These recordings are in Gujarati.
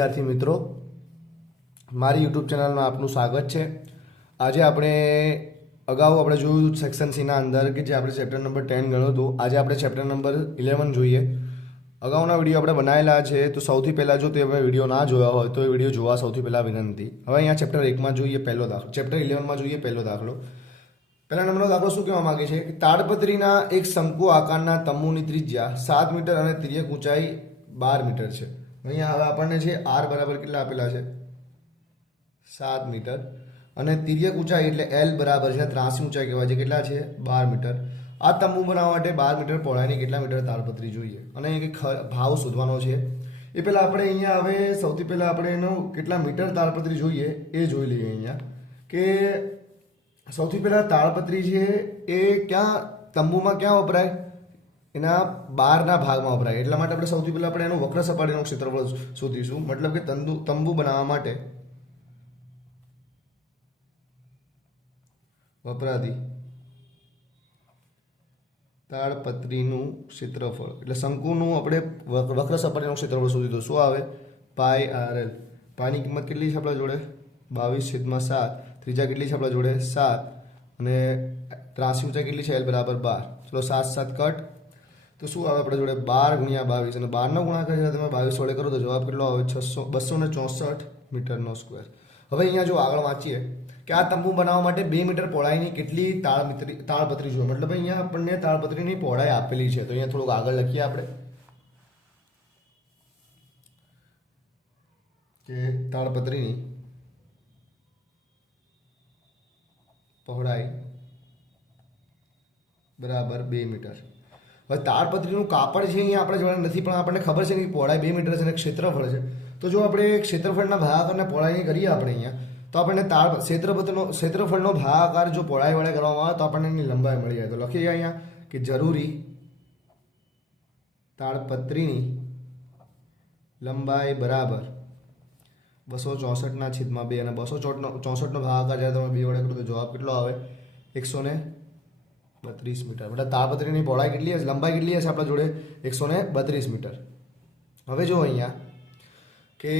વિદ્યાર્થી મિત્રો, મારી યુટ્યુબ ચેનલમાં આપનું સ્વાગત છે। આજે આપણે અગાઉ આપણે જોયું સેક્શન સીના અંદર કે જે આપણે ચેપ્ટર નંબર 10 ગણ્યું હતું। આજે આપણે ચેપ્ટર નંબર 11 જોઈએ। અગાઉના વિડીયો આપણે બનાવેલા છે, તો સૌથી પહેલાં જો તમે વિડીયો ના જોયા હોય તો એ વિડીયો જોવા સૌથી પહેલાં વિનંતી। હવે અહીંયા ચેપ્ટર 1માં જોઈએ પહેલો દાખલો, ચેપ્ટર 11માં જોઈએ પહેલો દાખલો। પહેલા નંબરનો દાખલો શું કહેવા માંગે છે કે તાડપત્રીના એક શંકુ આકારના તંબુની ત્રિજ્યા 7 મીટર અને તિર્યક ઊંચાઈ 12 મીટર છે। અહીંયા હવે આપણને છે આર બરાબર કેટલા આપેલા છે 7 મીટર અને તિર્યક ઊંચાઈ એટલે એલ બરાબર છે ત્રાસી ઊંચાઈ કહેવાય છે કેટલા છે 12 મીટર। આ તંબુ બનાવવા માટે 12 મીટર પહોળાઈની કેટલા મીટર તાડપત્રી જોઈએ અને અહીંયા ભાવ શોધવાનો છે। એ પહેલાં આપણે અહીંયા હવે સૌથી પહેલાં આપણે એનો કેટલા મીટર તાડપત્રી જોઈએ એ જોઈ લઈએ। અહીંયા કે સૌથી પહેલાં તાડપત્રી છે એ ક્યાં તંબુમાં ક્યાં વપરાય, એના બહારના ભાગમાં વપરાય। એટલા માટે આપણે સૌથી પહેલાં આપણે એનું વક્ર સપાટીનું ક્ષેત્રફળ શોધીશું। મતલબ કે તંબુ બનાવવા માટે વપરાતી તાડપત્રીનું ક્ષેત્રફળ એટલે શંકુનું આપણે વક્ર સપાટીનું ક્ષેત્રફળ શોધી દો। શું આવે પાઈ આર એલ। પાઈની કિંમત કેટલી છે આપણા જોડે 22/7। ત્રીજા કેટલી છે આપણા જોડે 7 અને ત્રાસી ઊંચાઈ કેટલી છે એલ બરાબર 12। ચલો 7 7 કટ તો શું આવે આપણા જોડે 12 × 22 અને 12નો ગુણાકાર છે તમે 22 વડે કરો તો જવાબ કેટલો આવે 264 મીટરનો સ્ક્વેર। હવે અહીંયા જો આગળ વાંચીએ કે આ તંબુ બનાવવા માટે 2 મીટર પહોળાઈની કેટલી તાડપત્રી જોઈએ। મતલબ અહીંયા આપણને તાડપત્રીની પહોળાઈ આપેલી છે, તો અહીંયા થોડુંક આગળ લખીએ આપણે કે તાડપત્રીની પહોળાઈ બરાબર 2 મીટર। હવે તાડપત્રીનું કાપડ છે અહીંયા આપણે જોડે નથી, પણ આપણને ખબર છે કે પહોળાઈ 2 મીટર છે અને ક્ષેત્રફળ છે। તો જો આપણે ક્ષેત્રફળના ભાગાકારને પહોળાઈ કરીએ આપણે અહીંયા, તો આપણને ક્ષેત્રફળનો ભાગાકાર જો પહોળાઈ વડે કરવામાં આવે તો આપણને એની લંબાઈ મળી જાય। તો લખીએ અહીંયા કે જરૂરી તાડપત્રીની લંબાઈ બરાબર 264/2 અને 264નો ભાગાકાર જ્યારે તમે 2 વડે કરો તો જવાબ કેટલો આવે 132 મીટર। એટલે તાડપત્રીની પહોળાઈ કેટલી હશે, લંબાઈ કેટલી હશે આપણા જોડે 132 મીટર। હવે જો અહીંયા કે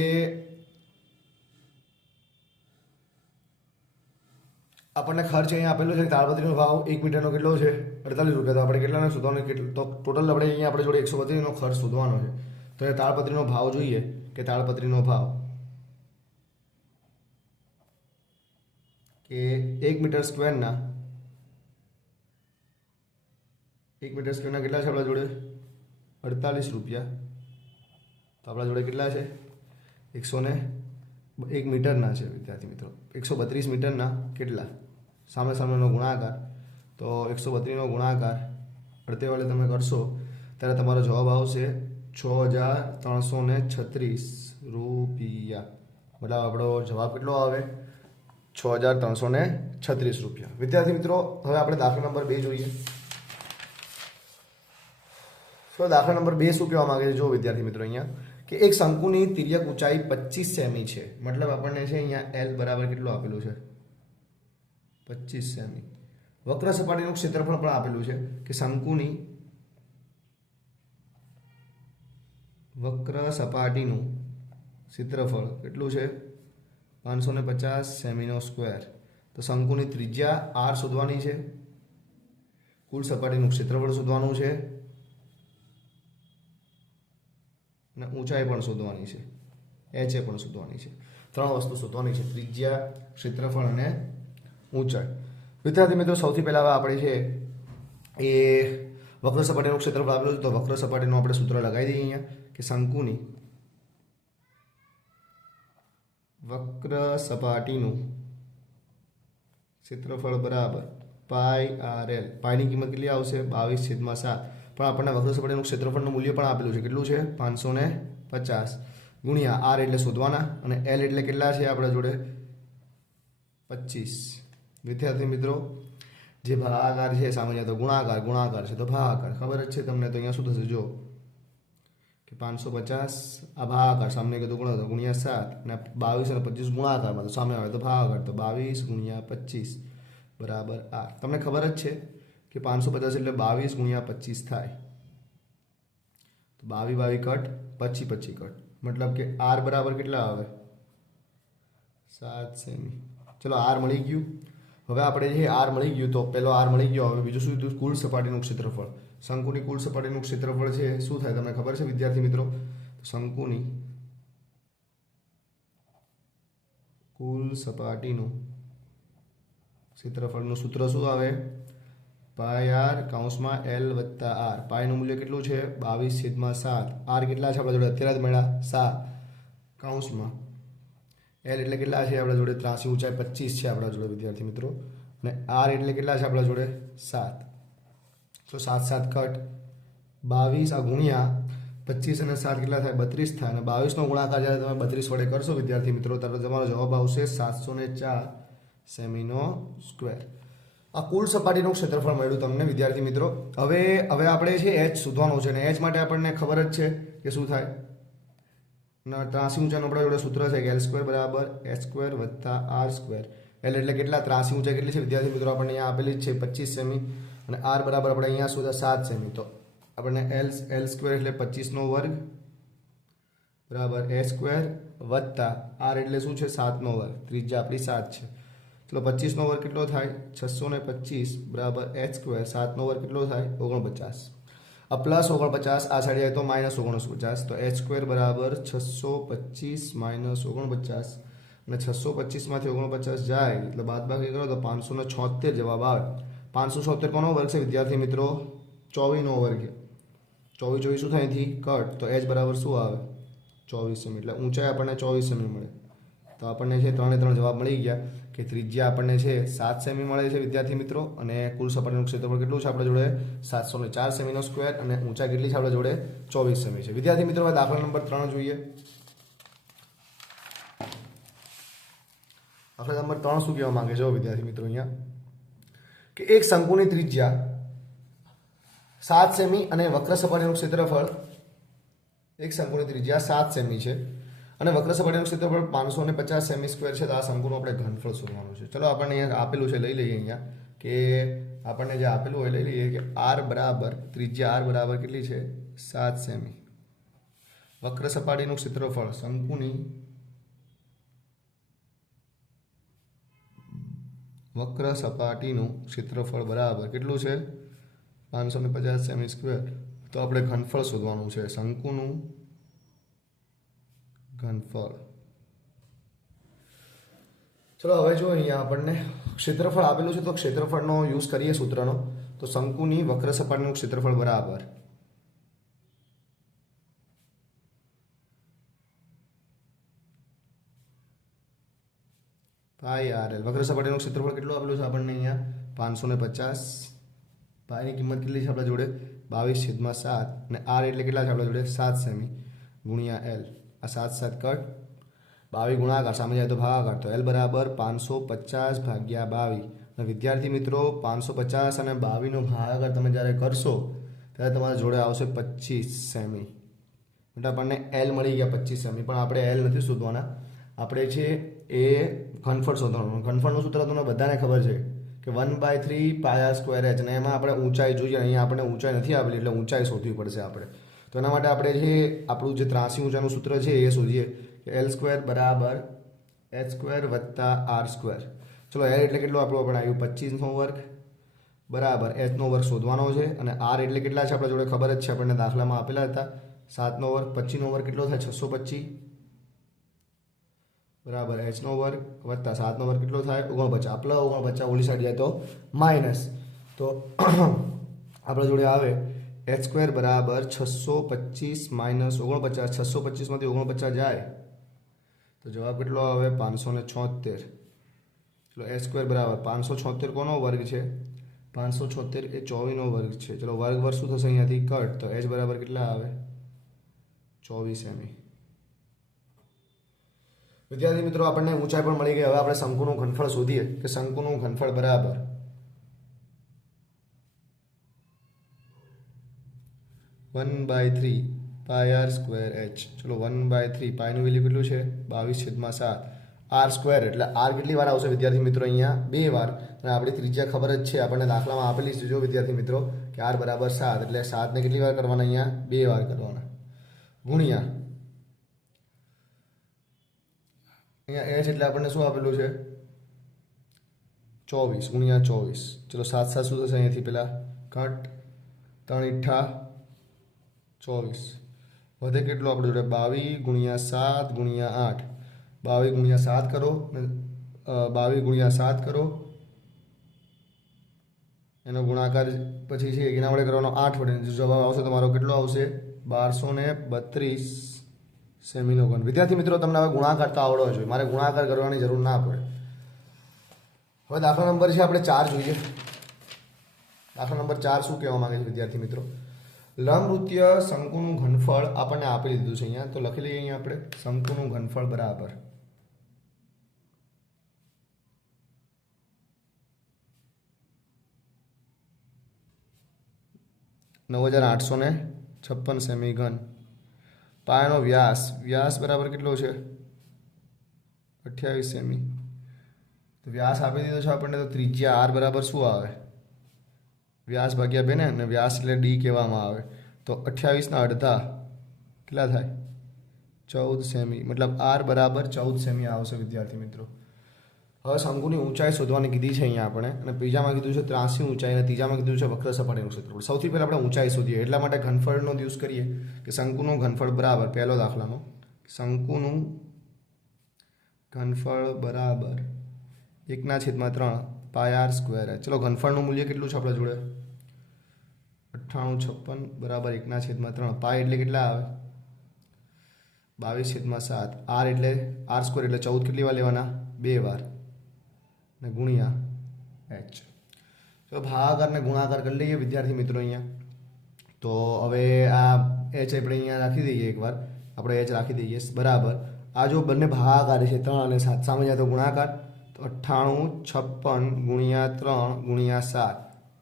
આપણને ખર્ચ અહીંયા આપેલો છે તાડપત્રીનો ભાવ 1 મીટરનો કેટલો છે 48 રૂપિયા। તો આપણે કેટલાને શોધવાનો તો ટોટલ આપણે અહીંયા આપણે જોડે 132નો ખર્ચ શોધવાનો છે। તો એ તાડપત્રીનો ભાવ જોઈએ કે તાડપત્રીનો ભાવ કે 1 મીટર સ્ક્વેરના કેટલા છે આપણા જોડે 48 રૂપિયા। તો આપણા જોડે કેટલા છે 101 મીટરના છે વિદ્યાર્થી મિત્રો। 132 મીટરના કેટલા સામે સામેનો ગુણાકાર, તો 132નો ગુણાકાર 48 વડે તમે કરશો ત્યારે તમારો જવાબ આવશે 6336 રૂપિયા। મતલબ આપણો જવાબ કેટલો આવે 6336 રૂપિયા। વિદ્યાર્થી મિત્રો, હવે આપણે દાખલા નંબર 2 જોઈએ। તો દાખલા નંબર 2 શું કહેવા માંગે છે જો વિદ્યાર્થી મિત્રો અહીંયા કે એક શંકુની તિર્યક ઊંચાઈ 25 સેમી છે। મતલબ આપણને છે અહીંયા એલ બરાબર કેટલું આપેલું છે 25 સેમી। વક્ર સપાટીનું ક્ષેત્રફળ પણ આપેલું છે કે શંકુની વક્ર સપાટીનું ક્ષેત્રફળ કેટલું છે 550 સેમીનો સ્ક્વેર। તો શંકુની ત્રિજ્યા આર શોધવાની છે, કુલ સપાટીનું ક્ષેત્રફળ શોધવાનું છે અને ઊંચાઈ પણ શોધવાની છે, એચ પણ શોધવાની છે। 3 વસ્તુ શોધવાની છે, ત્રિજ્યા, ક્ષેત્રફળ અને ઊંચાઈ। વિદ્યાર્થી મિત્રો, સૌથી પહેલાં આપણે છે એ વક્ર સપાટીનું ક્ષેત્રફળ આપેલું છે, તો વક્ર સપાટીનું આપણે સૂત્ર લગાવી દઈએ અહીંયા કે શંકુની વક્ર સપાટીનું ક્ષેત્રફળ બરાબર પાઈ આર એલ। પાઈની કિંમત કેટલી આવશે 22/7, પણ આપણને વક્ર સપાટીનું ક્ષેત્રફળનું મૂલ્ય પણ આપેલું છે કેટલું છે 550 ગુણ્યા આર એટલે શોધવાના અને એલ એટલે કેટલા છે આપણા જોડે 25। વિદ્યાર્થી મિત્રો, જે ભાગાકાર છે સામાન્ય તો ગુણાકાર છે તો ભાગાકાર ખબર જ છે તમને। તો અહીંયા શું થશે જો કે 550 આ ભાગાકાર સામે કીધું ગુણ્યા 7 અને 22 અને 25 ગુણાકારમાં તો સામે આવે તો ભાગાકાર, તો 22 × 25 બરાબર આર। તમને ખબર જ છે કે 550 એટલે 22 × 25 થાય, તો 22 કટ 25 કટ મતલબ કે આર બરાબર કેટલા આવે 7 સેમી. ચલો આર મળી ગયું. હવે આપણે જે આર મળી ગયું તો પહેલો આર મળી ગયો. હવે બીજું શું કીધું? કુલ સપાટીનું ક્ષેત્રફળ. શંકુની કુલ સપાટીનું ક્ષેત્રફળ છે શું થાય તમને ખબર છે વિદ્યાર્થી મિત્રો? શંકુની કુલ સપાટીનું ક્ષેત્રફળનું સૂત્ર શું આવે? પાય આર કૌંસમાં એલ વત્તા આર. પાયનું મૂલ્ય કેટલું છે? 22/7. આર કેટલા છે આપણા જોડે? અત્યારે જ મળ્યા 7 કૌંસમાં. એલ એટલે કેટલા છે આપણા જોડે? ત્રાસી ઊંચાઈ 25 છે આપણા જોડે વિદ્યાર્થી મિત્રો. અને આર એટલે કેટલા છે આપણા જોડે? 7. તો 7 7 કટ 22 આ ગુણ્યા 25 અને 7 કેટલા થાય? 32 થાય. અને 22નો ગુણાકાર જ્યારે તમે 32 વડે કરશો વિદ્યાર્થી મિત્રો ત્યારે તમારો જવાબ આવશે 704 સેમીનો સ્ક્વેર. આ કુલ સપાટીનું ક્ષેત્રફળ મળ્યું તમને વિદ્યાર્થી મિત્રો. હવે આપણે છે એચ શોધવાનું છે અને એચ માટે આપણને ખબર જ છે કે શું થાય? ત્રાસી ઊંચાઈનું આપણા જોડે સૂત્ર છે કે એલ સ્ક્વેર બરાબર એચ સ્ક્વેર વત્તા આર સ્ક્વેર. એલ એટલે કેટલા? ત્રાસી ઊંચાઈ કેટલી છે વિદ્યાર્થી મિત્રો? આપણને અહીંયા આપેલી જ છે 25 સેમી. અને આર બરાબર આપણે અહીંયા શોધા 7 સેમી. તો આપણને એલ સ્ક્વેર એટલે 25નો વર્ગ બરાબર એ સ્ક્વેર વત્તા આર એટલે શું છે? 7નો વર્ગ. ત્રિજ્યા આપણી 7 છે. ચલો 25નો વર્ગ કેટલો થાય? 625 બરાબર એચ સ્ક્વેર. 7નો વર્ગ કેટલો થાય? 49. આ પ્લસ 49 આ સાઈડ જાય તો માઇનસ 49. તો એચ સ્ક્વેર બરાબર 625 માઇનસ 49. અને 625માંથી 49 જાય એટલે બાદબાકી કરો તો 576 જવાબ આવે. 576 કોનો વર્ગ છે વિદ્યાર્થી મિત્રો? 24નો વર્ગ. 24 શું થાય અહીંથી કટ તો એચ બરાબર શું આવે? 24 સેમી. એટલે ઊંચાઈ આપણને 24 સેમી મળે. તો આપણને છે 3 જવાબ મળી ગયા કે ત્રિજ્યા આપણને છે 7 સેમી મળે છે વિદ્યાર્થી મિત્રો. અને કુલ સપાટીનું ક્ષેત્રફળ કેટલું છે આપણા જોડે? 704 સેમીનો સ્ક્વેર. અને ઊંચાઈ કેટલી છે આપણા જોડે? 24 સેમી છે વિદ્યાર્થી મિત્રો. હવે દાખલા નંબર 3 જોઈએ. દાખલા નંબર 3 શું કહેવા માંગે છે વિદ્યાર્થી મિત્રો? અહીંયા કે એક શંકુની ત્રિજ્યા 7 સેમી અને વક્ર સપાટીનું ક્ષેત્રફળ એક શંકુની ત્રિજ્યા 7 સેમી છે અને વક્ર સપાટીનું ક્ષેત્રફળ 550 સેમી સ્ક્વેર છે. તો આ શંકુનું આપણે ઘનફળ શોધવાનું છે. ચલો આપણને અહીંયા આપેલું છે લઈ લઈએ. અહીંયા કે આપણને જે આપેલું હોય લઈ લઈએ કે આર બરાબર ત્રિજ્યા આર બરાબર કેટલી છે? 7 સેમી. વક્ર સપાટીનું ક્ષેત્રફળ શંકુની વક્ર સપાટીનું ક્ષેત્રફળ બરાબર કેટલું છે? 550 સેમી સ્ક્વેર. તો આપણે ઘનફળ શોધવાનું છે. શંકુનું ઘનફળ. ચલો હવે જો અહીંયા આપણને ક્ષેત્રફળ આપેલું છે તો ક્ષેત્રફળનો યુઝ કરીએ સૂત્રનો. તો શંકુની વક્ર સપાટીનું ક્ષેત્રફળ બરાબર પાઈ આર એલ. વક્ર સપાટીનું ક્ષેત્રફળ કેટલું આપેલું છે આપણને અહીંયા? 550. પાઈની કિંમત કેટલી છે આપણા જોડે? 22/7. અને આર એટલે કેટલા છે આપણા જોડે? 7 સેમી ગુણ્યા એલ. આ 7 7 કટ 22 ગુણાકાર સામે જાય તો ભાગાકાર. તો એલ બરાબર 550 ભાગ્યા 22. અને વિદ્યાર્થી મિત્રો 550 અને 22નો ભાગાકાર તમે જ્યારે કરશો ત્યારે તમારા જોડે આવશે 25 સેમી. એટલે આપણને એલ મળી ગયા 25 સેમી. પણ આપણે એલ નથી શોધવાના. આપણે છે એ ઘનફળ શોધવાનું. ઘનફળનું સૂત્ર તમને બધાને ખબર છે કે 1/3 પાય આર સ્ક્વેર એચ. અને એમાં આપણે ઊંચાઈ જોઈએ. અહીંયા આપણે ઊંચાઈ નથી આપેલી એટલે ઊંચાઈ શોધવી પડશે આપણે. તો એના માટે આપણે જે આપણું જે ત્રાસી ઊંચાઈનું સૂત્ર છે એ શોધીએ કે એલ સ્ક્વેર બરાબર એચ સ્ક્વેર વત્તા આર સ્ક્વેર. ચલો એલ એટલે કેટલું આપણું આપણે આવ્યું? 25નો વર્ગ બરાબર એચનો વર્ગ શોધવાનો છે. અને આર એટલે કેટલા છે આપણા જોડે ખબર જ છે, આપણને દાખલામાં આપેલા હતા. 7નો વર્ગ 25નો વર્ગ કેટલો થાય? 625 બરાબર એચનો વર્ગ વત્તા 7નો વર્ગ કેટલો થાય? 49. પ્લસ 49 ઓલી સાઈડ જાય તો માઇનસ. તો આપણા જોડે આવે એચ સ્ક્વેર બરાબર 625 માઇનસ 49. 625માંથી 49 જાય તો જવાબ કેટલો આવે? 576. ચલો એચ સ્ક્વેર બરાબર 576 કોનો વર્ગ છે? 576 એ 24નો વર્ગ છે. ચલો વર્ગ શું થશે અહીંયાથી કટ. તો એચ બરાબર કેટલા આવે? 24 સેમી. વિદ્યાર્થી મિત્રો આપણને ઊંચાઈ પણ મળી ગઈ. હવે આપણે શંકુનું ઘનફળ શોધીએ કે શંકુનું ઘનફળ બરાબર 1/3 પાય આર સ્ક્વેર એચ. ચલો 1/3 પાયનું વેલ્યુ કેટલું છે? 22/7. આર સ્ક્વેર એટલે આર કેટલી વાર આવશે વિદ્યાર્થી મિત્રો? અહીંયા 2 વાર. અને આપણી ત્રિજ્યા ખબર જ છે, આપણને દાખલામાં આપેલી છે જો વિદ્યાર્થી મિત્રો કે આર બરાબર 7. એટલે 7ને કેટલી વાર કરવાના? અહીંયા 2 વાર કરવાના ગુણ્યા અહીંયા એચ એટલે આપણને શું આપેલું છે 24 ગુણ્યા 24. ચલો 7 7 શું થશે અહીંયાથી પેલા કટ 3 ઈઠ્ઠા 24 વધે કેટલું આપણે જોડે 22 ગુણ્યા 7 ગુણ્યા 8 22 ગુણ્યા 7 કરો 22 ગુણ્યા 7 કરો એનો ગુણાકાર પછી છે એના વડે કરવાનો 8 વડે જવાબ આવશે તમારો કેટલો આવશે 1232 સેમીનો ઘન. વિદ્યાર્થી મિત્રો તમને હવે ગુણાકાર તો આવડવો જોઈએ, મારે ગુણાકાર કરવાની જરૂર ના પડે. હવે દાખલા નંબર છે આપણે 4 જોઈએ. દાખલા નંબર 4 શું કહેવા માંગે છે વિદ્યાર્થી મિત્રો? લંબવૃત્તીય શંકુનું ઘનફળ આપણને આપી દીધું છે અહીંયા, તો લખી લઈએ અહીંયા આપણે શંકુનું ઘનફળ બરાબર 9856 સેમી ઘન. પાયાનો વ્યાસ બરાબર કેટલો છે 28 સેમી. તો વ્યાસ આપી દીધો છે આપણને, તો ત્રિજ્યા આર બરાબર શું આવે વ્યાસ ભાગ્યા 2 ને, અને વ્યાસ એટલે ડી કહેવામાં આવે. તો 28ના અડધા કેટલા થાય 14 સેમી, મતલબ આર બરાબર 14 સેમી આવશે વિદ્યાર્થી મિત્રો. હવે શંકુની ઊંચાઈ શોધવાની કીધી છે અહીંયા આપણે, અને બીજામાં કીધું છે ત્રાસી ઊંચાઈ અને ત્રીજામાં કીધું છે વક્ર સપાટીનું ક્ષેત્રફળ. સૌથી પહેલાં આપણે ઊંચાઈ શોધીએ, એટલા માટે ઘનફળનો યુઝ કરીએ કે શંકુનું ઘનફળ બરાબર, પહેલો દાખલાનો શંકુનું ઘનફળ બરાબર 1/3 પાય આર સ્ક્વેર. ચલો ઘનફળનું મૂલ્ય કેટલું છે આપણા જોડે 9856 બરાબર 1/3 પાય એટલે કેટલા આવે 22/7. આર એટલે આર સ્ક્વેર એટલે 14 કેટલી વાર લેવાના 2 વાર ને ગુણ્યા એચ. તો ભાગાકાર ને ગુણાકાર કરી લઈએ વિદ્યાર્થી મિત્રો અહીંયા. તો હવે આ એચ આપણે અહીંયા રાખી દઈએ, એકવાર આપણે એચ રાખી દઈએ બરાબર. આ જો બંને ભાગાકાર છે 3 અને 7, સામે જાય તો ગુણાકાર, તો 9856 ગુણ્યા 3 ગુણ્યા 7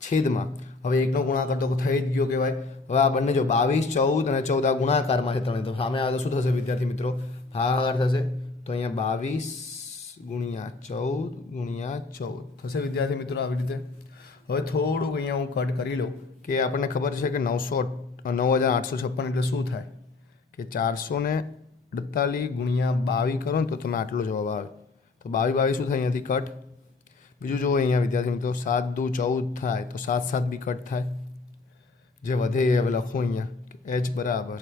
છેદમાં હવે એકનો ગુણાકાર તો થઈ જ ગયો કહેવાય. હવે આ બંને જો 22 14 અને 14 આ ગુણાકારમાં છે 3, તો સામે આવે તો શું થશે વિદ્યાર્થી મિત્રો ભાગાકાર થશે. તો અહીંયા 22 ગુણ્યા 14 ગુણ્યા 14 થશે વિદ્યાર્થી મિત્રો આવી રીતે. હવે થોડુંક અહીંયા હું કટ કરી લઉં કે આપણને ખબર છે કે 9856 એટલે શું થાય કે 448 ગુણ્યા 22 કરો ને તો તમે આટલો જવાબ આવે. તો 22 શું થાય અહીંયાથી કટ. બીજું જુઓ અહીંયા વિદ્યાર્થી મિત્રો 7 દુ 14 થાય, તો 7 7 બી કટ થાય. જે વધે એ હવે લખો અહીંયા કે એચ બરાબર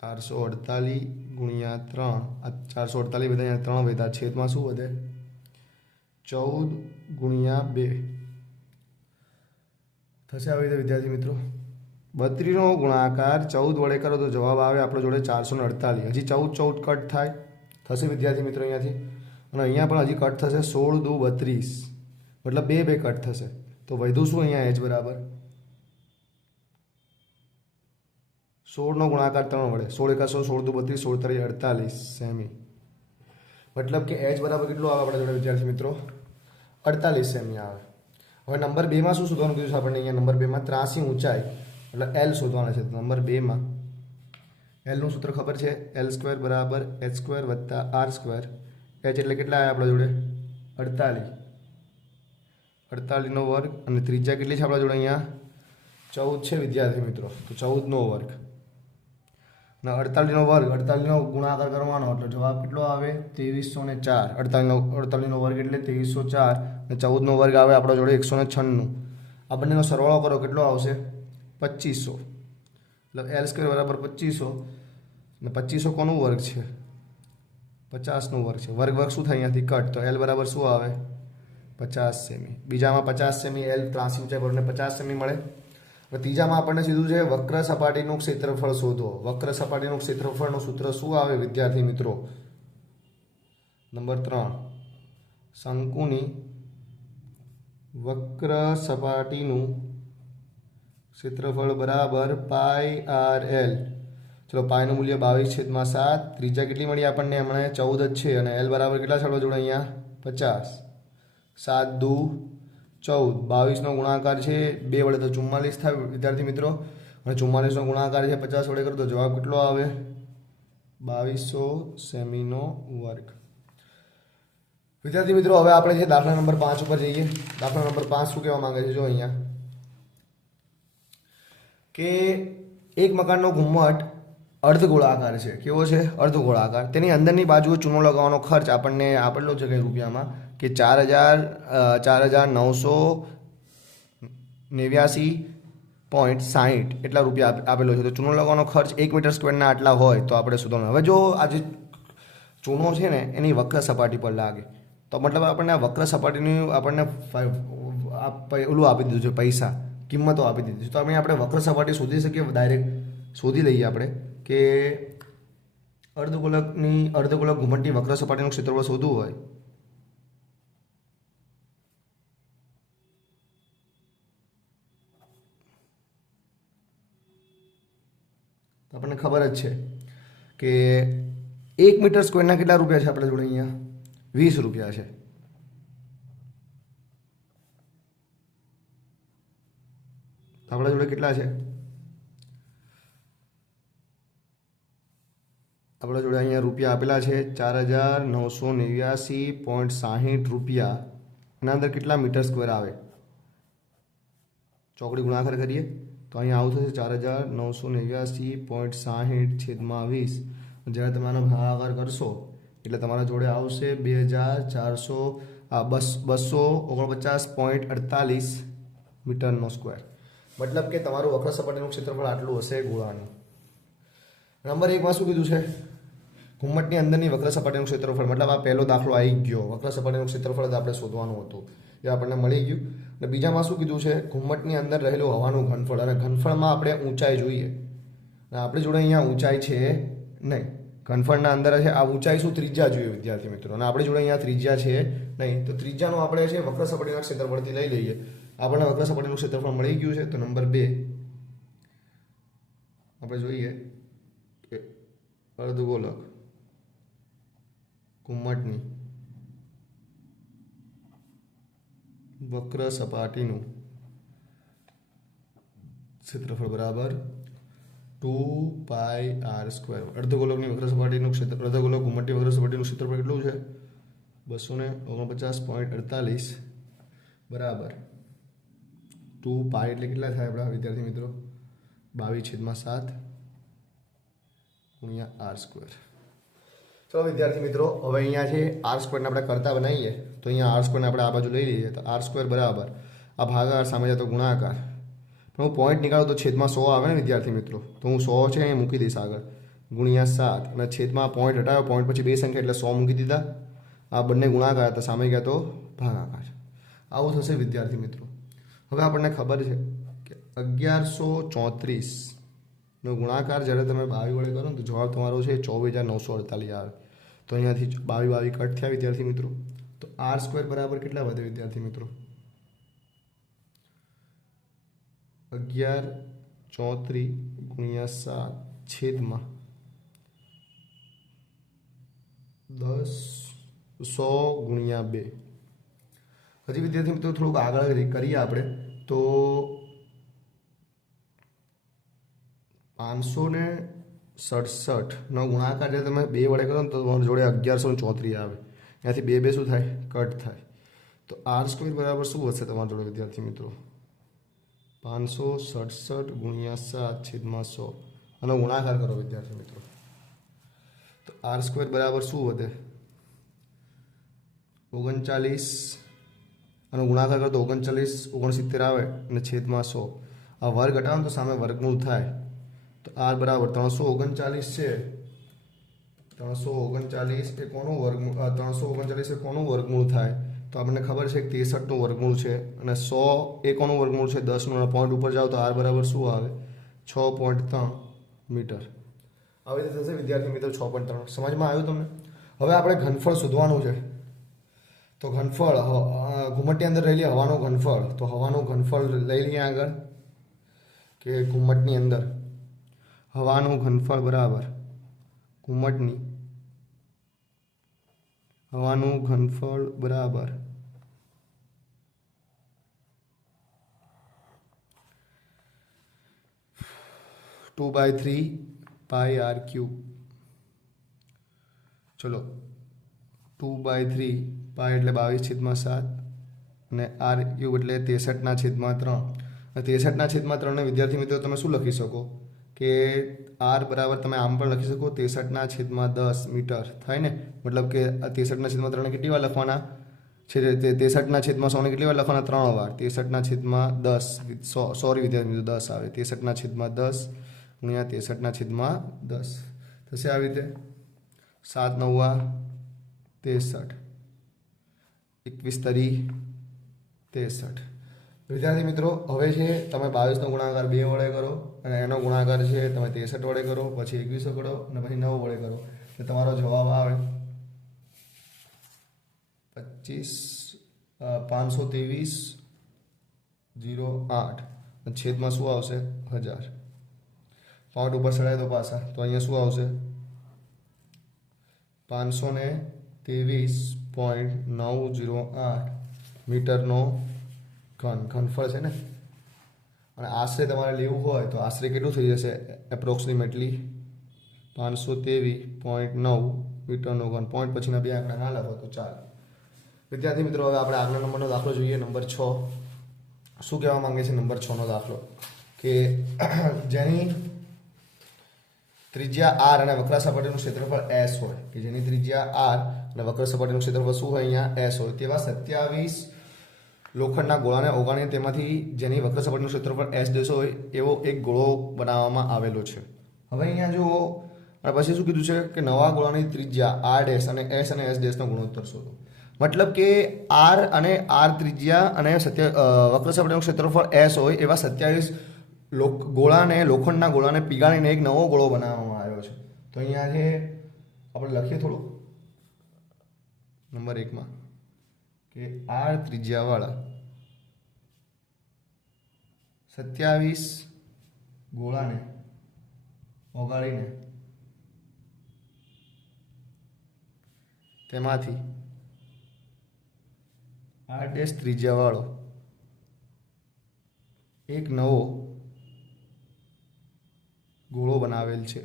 448 ગુણ્યા 3, આ 448 બધા અહીંયા 3 વધ્યા, છેદમાં શું વધે 14 ગુણ્યા 2 થશે આવી રીતે વિદ્યાર્થી મિત્રો. 32નો ગુણાકાર 14 વડે કરો તો જવાબ આવે આપણો જોડે 448. હજી 14 14 કટ થાય થશે વિદ્યાર્થી મિત્રો અહીંયાથી, અને અહીંયા પણ હજી કટ થશે 16 દુ 32, મતલબ 2 2 કટ થશે. તો વધ્યું શું અહીંયા એચ બરાબર 16નો ગુણાકાર 3 વડે, 16 1 16 દુ 32 16 3 48 સેમી. મતલબ કે એચ બરાબર કેટલું આવે આપણા જોડે વિદ્યાર્થી મિત્રો 48 સેમી આવે. હવે નંબર 2માં શું શોધવાનું કીધું છે આપણને અહીંયા? નંબર 2માં ત્રાસી ઊંચાઈ એટલે એલ શોધવાના છે. તો નંબર 2માં એલનું સૂત્ર ખબર છે, એલ સ્ક્વેર બરાબર એચ સ્ક્વેર વત્તા આર સ્ક્વેર. એચ એટલે કેટલા આવે આપણા જોડે 48, 48નો વર્ગ, અને ત્રિજ્યા કેટલી છે આપણા જોડે અહીંયા 14 છે વિદ્યાર્થી મિત્રો. તો 14નો વર્ગ અને 48નો વર્ગ, 48નો ગુણાકાર કરવાનો એટલે જવાબ કેટલો આવે 2304. 48નો વર્ગ એટલે 2304 અને 14નો વર્ગ આવે આપણા જોડે 196. આ બંનેનો સરવાળો કરો કેટલો આવશે 2500. એટલે એલ સ્ક્વેર બરાબર 2500, અને 2500 કોનું વર્ગ છે 50નું વર્ગ છે. વર્ગ વર્ગ શું થાય અહીંયાથી કટ, તો એલ બરાબર શું આવે 50 સેમી. બીજામાં 50 સેમી એલ ત્રાસી ઊંચાઈ પર 50 સેમી મળે. હવે ત્રીજામાં આપણને સીધું છે વક્ર સપાટીનું ક્ષેત્રફળ શોધો. વક્ર સપાટીનું ક્ષેત્રફળનું સૂત્ર શું આવે વિદ્યાર્થી મિત્રો? નંબર 3 શંકુની વક્ર સપાટીનું ક્ષેત્રફળ બરાબર પાય આર એલ. ચલો પાયનું મૂલ્ય 22/7, ત્રિજ્યા કેટલી મળી આપણને હમણાં 14 જ છે, અને એલ બરાબર કેટલા ચાલો જોડે અહીંયા 50. 7 દુ 14, 22નો ગુણાકાર છે 2 વડે તો 44 થાય વિદ્યાર્થી મિત્રો, અને 44નો ગુણાકાર છે 50 વડે કરો તો જવાબ કેટલો આવે 2200 સેમીનો વર્ગ. વિદ્યાર્થી મિત્રો હવે આપણે છે દાખલા નંબર 5 ઉપર જઈએ. દાખલા નંબર 5 શું કહેવા માંગે છે જો અહીંયા કે એક મકાનનો ઘુમ્મટ અર્ધગોળાકાર છે. કેવો છે? અર્ધગોળાકાર. તેની અંદરની બાજુએ ચૂનો લગાવવાનો ખર્ચ આપણને આપેલો છે કે રૂપિયામાં કે 4,989.60 એટલા રૂપિયા આપેલો છે. તો ચૂનો લગાવવાનો ખર્ચ 1 મીટર સ્ક્વેરના આટલા હોય તો આપણે શોધવાનું. હવે જો આ જે ચૂનો છે ને એની વક્ર સપાટી પર લાગે તો મતલબ આપણને આ વક્ર સપાટીની આપણને ઓલું આપી દીધું છે, પૈસા, કિંમતો આપી દીધી છે. તો આપણે વક્ર સપાટી શોધી શકીએ. ડાયરેક્ટ શોધી લઈએ આપણે કે અર્ધગોલક ઘુમટની વક્ર સપાટીનું ક્ષેત્રફળ શોધવું હોય તો આપણને ખબર જ છે કે 1 મીટર સ્ક્વેરના કેટલા રૂપિયા છે આપણા જોડે? અહીંયા 20 રૂપિયા છે. આપણા જોડે કેટલા છે? આપણા જોડે અહીંયા રૂપિયા આપેલા છે 4,989.60 રૂપિયા. એના અંદર કેટલા મીટર સ્ક્વેર આવે? ચોકડી ગુણાકાર કરીએ તો અહીંયા આવું થશે 4,989.60/20. જ્યારે તમે આનો ભાગાકાર કરશો એટલે તમારા જોડે આવશે 249.48 મીટરનો સ્ક્વેર. મતલબ કે તમારું વક્ર સપાટીનું ક્ષેત્રફળ આટલું હશે ગોળાનું. નંબર 1 માં શું કીધું છે? ઘુમ્મટની અંદરની વક્ર સપાટીનું ક્ષેત્રફળ. મતલબ આ પહેલો દાખલો આવી ગયો. વક્ર સપાટીનું ક્ષેત્રફળ આપણે શોધવાનું હતું, એ આપણને મળી ગયું. અને બીજામાં શું કીધું છે? ઘુમ્મટની અંદર રહેલું હવાનું ઘનફળ. અને ઘનફળમાં આપણે ઊંચાઈ જોઈએ, અને આપણી જોડે અહીંયા ઊંચાઈ છે નહીં. ઘનફળના અંદર છે આ ઊંચાઈ શું? ત્રિજ્યા જોઈએ વિદ્યાર્થી મિત્રો. અને આપણી જોડે અહીંયા ત્રિજ્યા છે નહીં. તો ત્રિજ્યાનું આપણે છે વક્ર સપાટીના ક્ષેત્રફળથી લઈ લઈએ. આપણને વક્ર સપાટીનું ક્ષેત્રફળ મળી ગયું છે. તો નંબર 2 આપણે જોઈએ કે અર્ધગોલક ઘુમ્મટની વક્ર સપાટીનું ક્ષેત્રફળ બરાબર 2πr². અર્ધગોલકની વક્ર સપાટીનું અર્ધગોલક ઘુમ્મટની વક્ર સપાટીનું ક્ષેત્રફળ કેટલું છે? 249.48 બરાબર 2π એટલે કેટલા થાય આપણા વિદ્યાર્થી મિત્રો? 22/7 ગુણ્યા r². ચલો વિદ્યાર્થી મિત્રો, હવે અહીંયા છે r² ને આપણે કરતા બનાવીએ તો અહીંયા r² ને આપણે આ બાજુ લઈ લઈએ તો r² બરાબર આ ભાગાકાર સામે જતો ગુણાકાર. પણ હું પોઈન્ટ નીકાળું તો છેદમાં 100 આવે ને વિદ્યાર્થી મિત્રો. તો હું 100 છે અહીંયા મૂકી દઈશ આગળ, ગુણ્યા 7, અને છેદમાં પોઈન્ટ હટાવ્યો. પોઈન્ટ પછી 2 સંખ્યા એટલે 100 મૂકી દીધા. આ બંને ગુણાકાર હતા, સામે ગયા તો ભાગાકાર. આવું થશે વિદ્યાર્થી મિત્રો. હવે આપણને ખબર છે કે 1134 નો ગુણાકાર જ્યારે તમે 22 વડે કરો ને તો જવાબ તમારો છે 24,948 આવે. તો અહીંયાથી 22 કટ થયા વિદ્યાર્થી મિત્રો. તો r² બરાબર કેટલા વધે વિદ્યાર્થી મિત્રો? 1134 ગુણ્યા 7 છેદમાં 10 100 ગુણ્યા 2. હજી વિદ્યાર્થી મિત્રો થોડુંક આગળ કરીએ આપણે તો 567 નો ગુણાકાર જ્યારે તમે 2 વડે કરો ને તો તમારી જોડે 1134 આવે. ત્યાંથી 2 શું થાય? કટ થાય. તો r² બરાબર શું હશે તમારા જોડે વિદ્યાર્થી મિત્રો? 567 ગુણ્યા 7 છેદમાં 100. આનો ગુણાકાર કરો વિદ્યાર્થી મિત્રો. તો r² બરાબર શું વધે? 39. આનો ગુણાકાર કરો તો 39 આવે અને છેદમાં 100. આ વર્ગ હટાવો તો સામે વર્ગમૂળ થાય. તો r બરાબર 339 છે. 339 એ કોનું વર્ગમૂળ? 339 એ કોનું વર્ગમૂળ થાય? તો આપણને ખબર છે કે 63 નું વર્ગમૂળ છે. અને 100 એ કોનું વર્ગમૂળ છે? 10 નું. પોઈન્ટ ઉપર જાઓ તો r બરાબર શું આવે? 6.3 મીટર. આવી રીતે થશે વિદ્યાર્થી મિત્રો 6.3. સમજમાં આવ્યું તમને? હવે આપણે ઘનફળ શોધવાનું છે. તો ઘનફળ ઘુમ્મટની અંદર રહેલી હવાનું ઘનફળ. તો હવાનું ઘનફળ લઈ લઈએ આગળ કે ઘુમ્મટની અંદર હવાનું ઘનફળ બરાબર હવાનું ઘનફળ બરાબર 2/3πr³. ચલો 2/3 પાય એટલે 22/7 અને r³ એટલે 63/3. અને 63/3 ને વિદ્યાર્થી મિત્રો તમે શું લખી શકો કે આર બરાબર તમે આમ પણ લખી શકો 63/10 મીટર થાય ને, મતલબ કે 63/3 કેટલી વાર લખવાના છે? 63/100 કેટલી વાર લખવાના? 3 વાર. 63/10 સોરી વિદ્યાર્થી મિત્રો 10 આવે. 63/10 ગુણ્યા 63/10 થશે આવી રીતે 7 9 63, 21 તરી 63. વિદ્યાર્થી મિત્રો હવે છે તમે 22નો ગુણાકાર 2 વડે કરો અને એનો ગુણાકાર છે તમે 63 વડે કરો, પછી 21 કરો અને પછી 9 વડે કરો, તો તમારો જવાબ આવે 523.08 છેદમાં શું આવશે? 1000. પોઈન્ટ ઉપર ચડાય તો પાછા તો અહીંયા શું આવશે? 523.908 મીટરનો ઘનફળ છે ને. અને આશરે તમારે લેવું હોય તો આશરે કેટલું થઈ જશે? એપ્રોક્સિમેટલી 523.9 મીટરનો ઘન. પોઈન્ટ પછીના બે આંકડા ના લખો તો ચાલે. વિદ્યાર્થી મિત્રો હવે આપણે આગલા નંબરનો દાખલો જોઈએ. નંબર 6 શું કહેવા માંગે છે? નંબર 6નો દાખલો કે જેની ત્રિજ્યા આર અને વક્ર સપાટીનું ક્ષેત્રફળ એસ હોય, કે જેની ત્રિજ્યા આર અને વક્ર સપાટીનું ક્ષેત્રફળ શું હોય? અહીંયા એસ હોય. તેવા 27 લોખંડના ગોળાને ઓગાળીને તેમાંથી જેની વક્ર સપાટીનું ક્ષેત્રફળ એસ ડેશ હોય એવો એક ગોળો બનાવવામાં આવેલો છે. હવે અહીંયા જુઓ અને પછી શું કીધું છે કે નવા ગોળાની ત્રિજ્યા આર ડેશ અને એસ ડેશનો ગુણોત્તર શોધો. મતલબ કે આર અને આર ત્રિજ્યા અને વક્ર સપાટીનું ક્ષેત્રફળ એસ હોય એવા 27 ગોળાને લોખંડના ગોળાને પીગાળીને એક નવો ગોળો બનાવવામાં આવ્યો છે. તો અહીંયા છે આપણે લખીએ થોડું નંબર 1માં કે આર ત્રિજ્યાવાળા 27 ગોળાને ઓગાળીને તેમાંથી આર ડેશ ત્રિજ્યાવાળો એક નવો ગોળો બનાવેલ છે.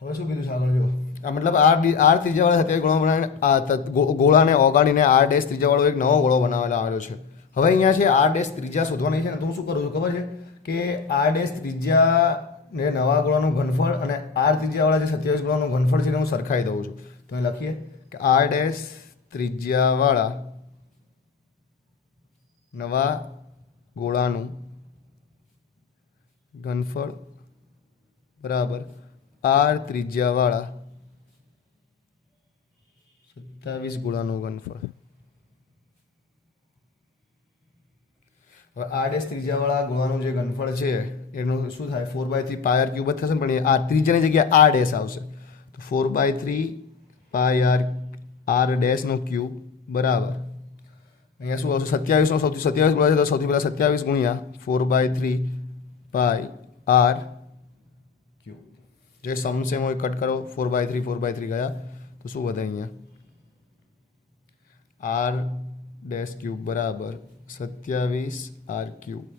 હવે શું કીધું છે આગળ જો આ મતલબ આર ત્રિજ્યાવાળા 27 ગોળો બનાવીને ગોળાને ઓગાળીને આર ડેશ ત્રિજ્યાવાળો એક નવો ગોળો બનાવેલો આવ્યો છે. હવે અહીંયા છે આર ડેશ ત્રિજ્યા શોધવાની છે ને, તો હું શું કરું છું ખબર છે કે આર ડેશ ત્રિજ્યા ને નવા ગોળાનું ઘનફળ અને આર ત્રિજ્યાવાળા જે 27 ગોળાનું ઘનફળ છે એને હું સરખાઈ દઉં છું. તો અહીં લખીએ કે આર ડેશ ત્રિજ્યાવાળા નવા ગોળાનું ઘનફળ બરાબર આર ત્રિજ્યાવાળા 27 ગોળાનું ઘનફળ. હવે આર ડેશ ત્રિજ્યાવાળા ગોળાનું જે ઘનફળ છે એનું શું થાય? 4/3 પાય આર ક્યુબ જ થશે ને, પણ આ ત્રિજ્યાની જગ્યાએ આર ડેશ આવશે તો 4/3 પાય આર ડેશનો ક્યુબ બરાબર અહીંયા શું આવશે? 27નો 27 ગોળા છે તો સૌથી પહેલાં 27 ગુણ્યા 4/3 પાય આર ક્યુબ. જે સમસેમ હોય કટ કરો, 4/3 ગયા તો શું વધે? અહીંયા આર ડેશ ક્યુબ બરાબર 27 આર ક્યુબ.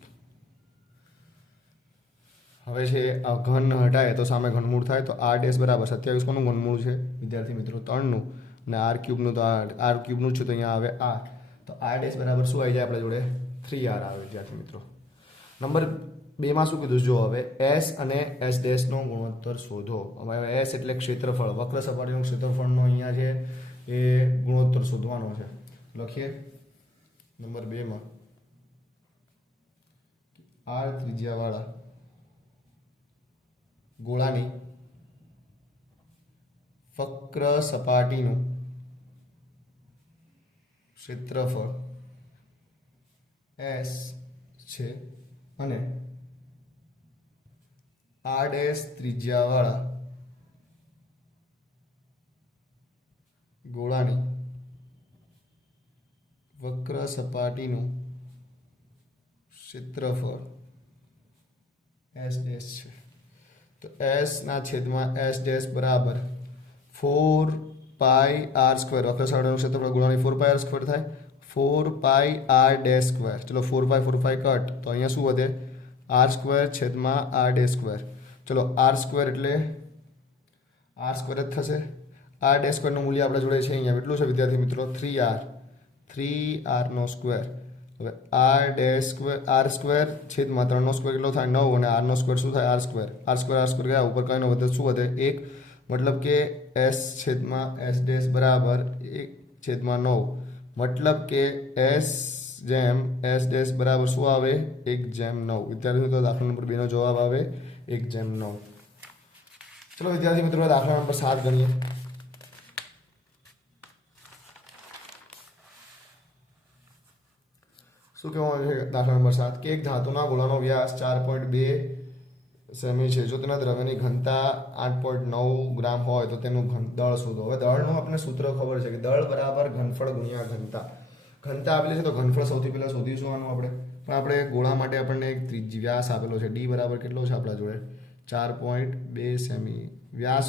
હવે છે આ ઘન હટાય તો સામે ઘનમૂળ થાય તો આર ડેશ બરાબર 27 કોનું ઘનમૂળ છે વિદ્યાર્થી મિત્રો? 3નું. અને આર ક્યુબનું તો આર ક્યુબનું છે તો અહીંયા આવે આર. તો આર ડેશ બરાબર શું આવી જાય આપણા જોડે? 3r આવે વિદ્યાર્થી મિત્રો. નંબર 2માં શું કીધું જો હવે એસ અને એસ ડેશનો ગુણોત્તર શોધો. હવે એસ એટલે ક્ષેત્રફળ, વક્ર સપાટીનું ક્ષેત્રફળનો અહીંયા છે એ ગુણોત્તર શોધવાનો છે. લખીએ નંબર 2માં આર ત્રિજ્યાવાળા ગોળાની વક્ર સપાટીનું ક્ષેત્રફળ એસ છે અને આર ડેશ ત્રિજ્યાવાળા ગોળાની વક્ર સપાટીનું ક્ષેત્રફળ એસ ડેશ છે. તો એસ ના છેદમાં એસ ડેશ બરાબર 4 પાઈ આર સ્ક્વેર. વક્ર સપાટીનું ક્ષેત્રફળ ગોળાની 4 પાઈ આર સ્ક્વેર થાય 4 પાઈ આર ડેશ સ્ક્વેર. ચલો 4 પાઈ કટ તો અહીંયા શું વધે? આર સ્ક્વેર છેદમાં આર ડેશ સ્ક્વેર. ચલો આર સ્ક્વેર એટલે આર સ્ક્વેર જ થશે. આર ડેશ સ્ક્વેરનું મૂલ્ય આપણા જોડે છે અહીંયા કેટલું છે વિદ્યાર્થી મિત્રો? 3r નો સ્ક્વેર. હવે આર સ્ક્વેર છેદમાં 3નો સ્ક્વેર કેટલો થાય 9 અને આરનો સ્ક્વેર શું થાય આર સ્ક્વેર ગયા ઉપર કઈ ન વધે શું વધે 1 મતલબ કે એસ છેદમાં એસ ડેશ બરાબર 1/9 મતલબ કે એસ જેમ એસ ડેશ બરાબર શું આવે 1/9 વિદ્યાર્થી મિત્રો દાખલા નંબર 2 નો જવાબ આવે 1/9. ચલો વિદ્યાર્થી મિત્રો દાખલા નંબર 7 ગણીએ. શું કહેવાનું છે દાખલા નંબર 7 કે એક ધાતુના ગોળાનો વ્યાસ 4.2 સેમી છે. જો તેના દ્રવ્યની ઘનતા 8.9 ગ્રામ હોય તો તેનું દળ શોધો. હવે દળનું આપણને સૂત્ર ખબર છે કે દળ બરાબર ઘનફળ ગુણ્યા ઘનતા. ઘનતા આપેલી છે તો ઘનફળ સૌથી પહેલા શોધીશું આપણે. પણ આપણે ગોળા માટે આપણને એક વ્યાસ આપેલો છે ડી બરાબર કેટલો છે આપણા જોડે 4.2 સેમી. વ્યાસ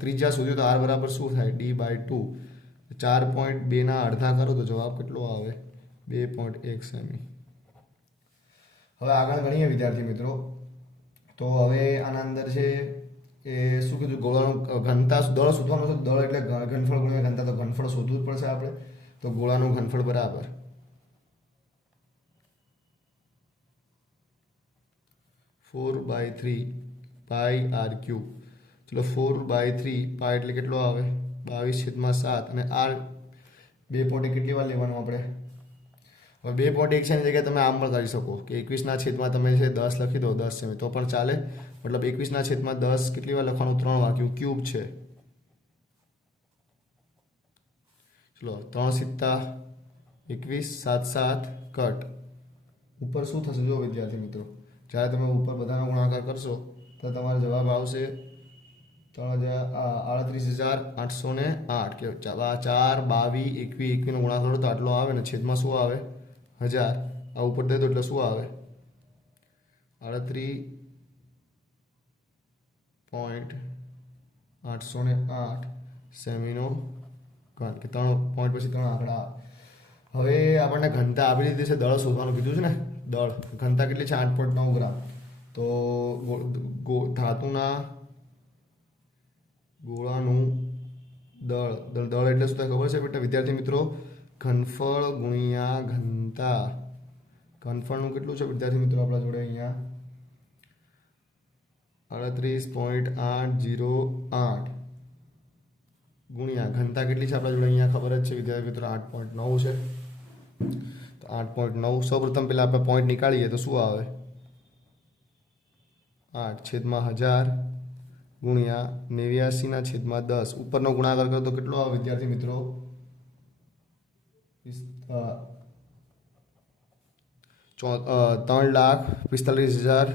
ત્રિજ્યા શોધ્યું તો આર બરાબર શું થાય d/2. 4.2 ના અડધા કરો તો જવાબ કેટલો આવે 2.1 સેમી. હવે આગળ ગણીએ વિદ્યાર્થી મિત્રો. તો હવે આના અંદર છે એ શું કીધું ગોળાનું ઘનતા દળ શોધવાનું છે. દળ એટલે ઘનફળ ગુણ્યા ઘનતા તો ઘનફળ શોધવું જ પડશે આપણે. તો ગોળાનું ઘનફળ બરાબર 4/3 પાઈ આર ક્યુબ. ચલો 4/3 પાઈ એટલે કેટલો આવે 22/7 અને આર 2.1 કેટલી વાર લેવાનું આપણે. હવે 2.1 છે એની જગ્યાએ તમે આમ પણ કરી શકો કે 21/10 તમે છે 10 લખી દો 10 સેમી તો પણ ચાલે. મતલબ 21/10 કેટલી વાર લખવાનું 3 વાર ક્યુબ છે. ચલો 3 × 21 7 કટ ઉપર શું થશે જો વિદ્યાર્થી મિત્રો જ્યારે તમે ઉપર બધાનો ગુણાકાર કરશો તો તમારો જવાબ આવશે 38,808 કે 4 22 21 નો ગુણાકાર કરો તો આટલો આવે ને છેદમાં શું આવે 1000. આ ઉપર દે તો એટલે શું આવે 38.808 સેમીનો ઘન કે 3 પોઈન્ટ પછી 3 આંકડા. હવે આપણને ઘનતા આપી દીધી છે દળ શોધવાનું કીધું છે ને. દળ ઘનતા કેટલી છે 8.9 ગ્રામ. તો ધાતુના ગોળાનું દળ એટલે શું થાય ખબર છે બેટા વિદ્યાર્થી મિત્રો ઘનફળ ગુણ્યા ઘનતા. ઘનફળનું કેટલું છે વિદ્યાર્થી મિત્રો આપણા જોડે અહીંયા 38.808 ગુણ્યા ઘનતા કેટલી છે આપણા જોડે અહીંયા ખબર જ છે વિદ્યાર્થી મિત્રો 8.9 છે. તો 8.9 સૌપ્રથમ પહેલા આપણે પોઈન્ટ નીકાળીએ તો શું આવે 8/1000 ગુણ્યા 89/10 ઉપરનો ગુણાકાર કરો તો કેટલો આવે વિદ્યાર્થી મિત્રો 3,45,000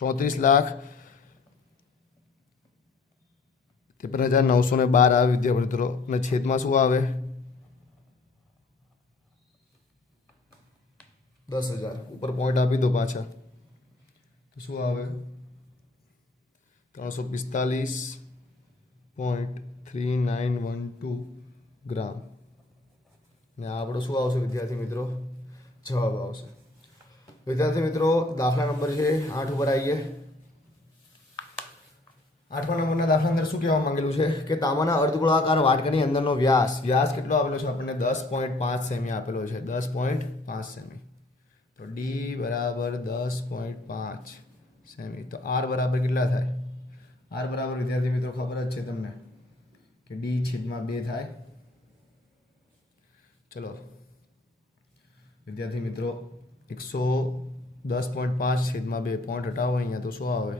34,53,912 આવે વિદ્યાર્થી મિત્રો. અને છેદમાં શું આવે 10,000 ઉપર પોઈન્ટ આપી દો પાછા તો શું આવે 345.3912 ગ્રામ. ને આપણો શું આવશે વિદ્યાર્થી મિત્રો જવાબ આવશે. વિદ્યાર્થી મિત્રો દાખલા નંબર છે 8 ઉપર આવીએ. 8મા નંબરના દાખલા અંદર શું કહેવા માંગેલું છે કે તાંબાના અર્ધગોળાકાર વાટકાની અંદરનો વ્યાસ કેટલો આપેલો છે આપણને 10.5 સેમી આપેલો છે 10.5 સેમી. તો ડી બરાબર 10.5 સેમી. તો આર બરાબર કેટલા થાય આર બરાબર વિદ્યાર્થી મિત્રો ખબર જ છે તમને કે d/2 થાય. ચલો વિદ્યાર્થી મિત્રો 110.5/2 પોઈન્ટ હટાવો અહીંયા તો શું આવે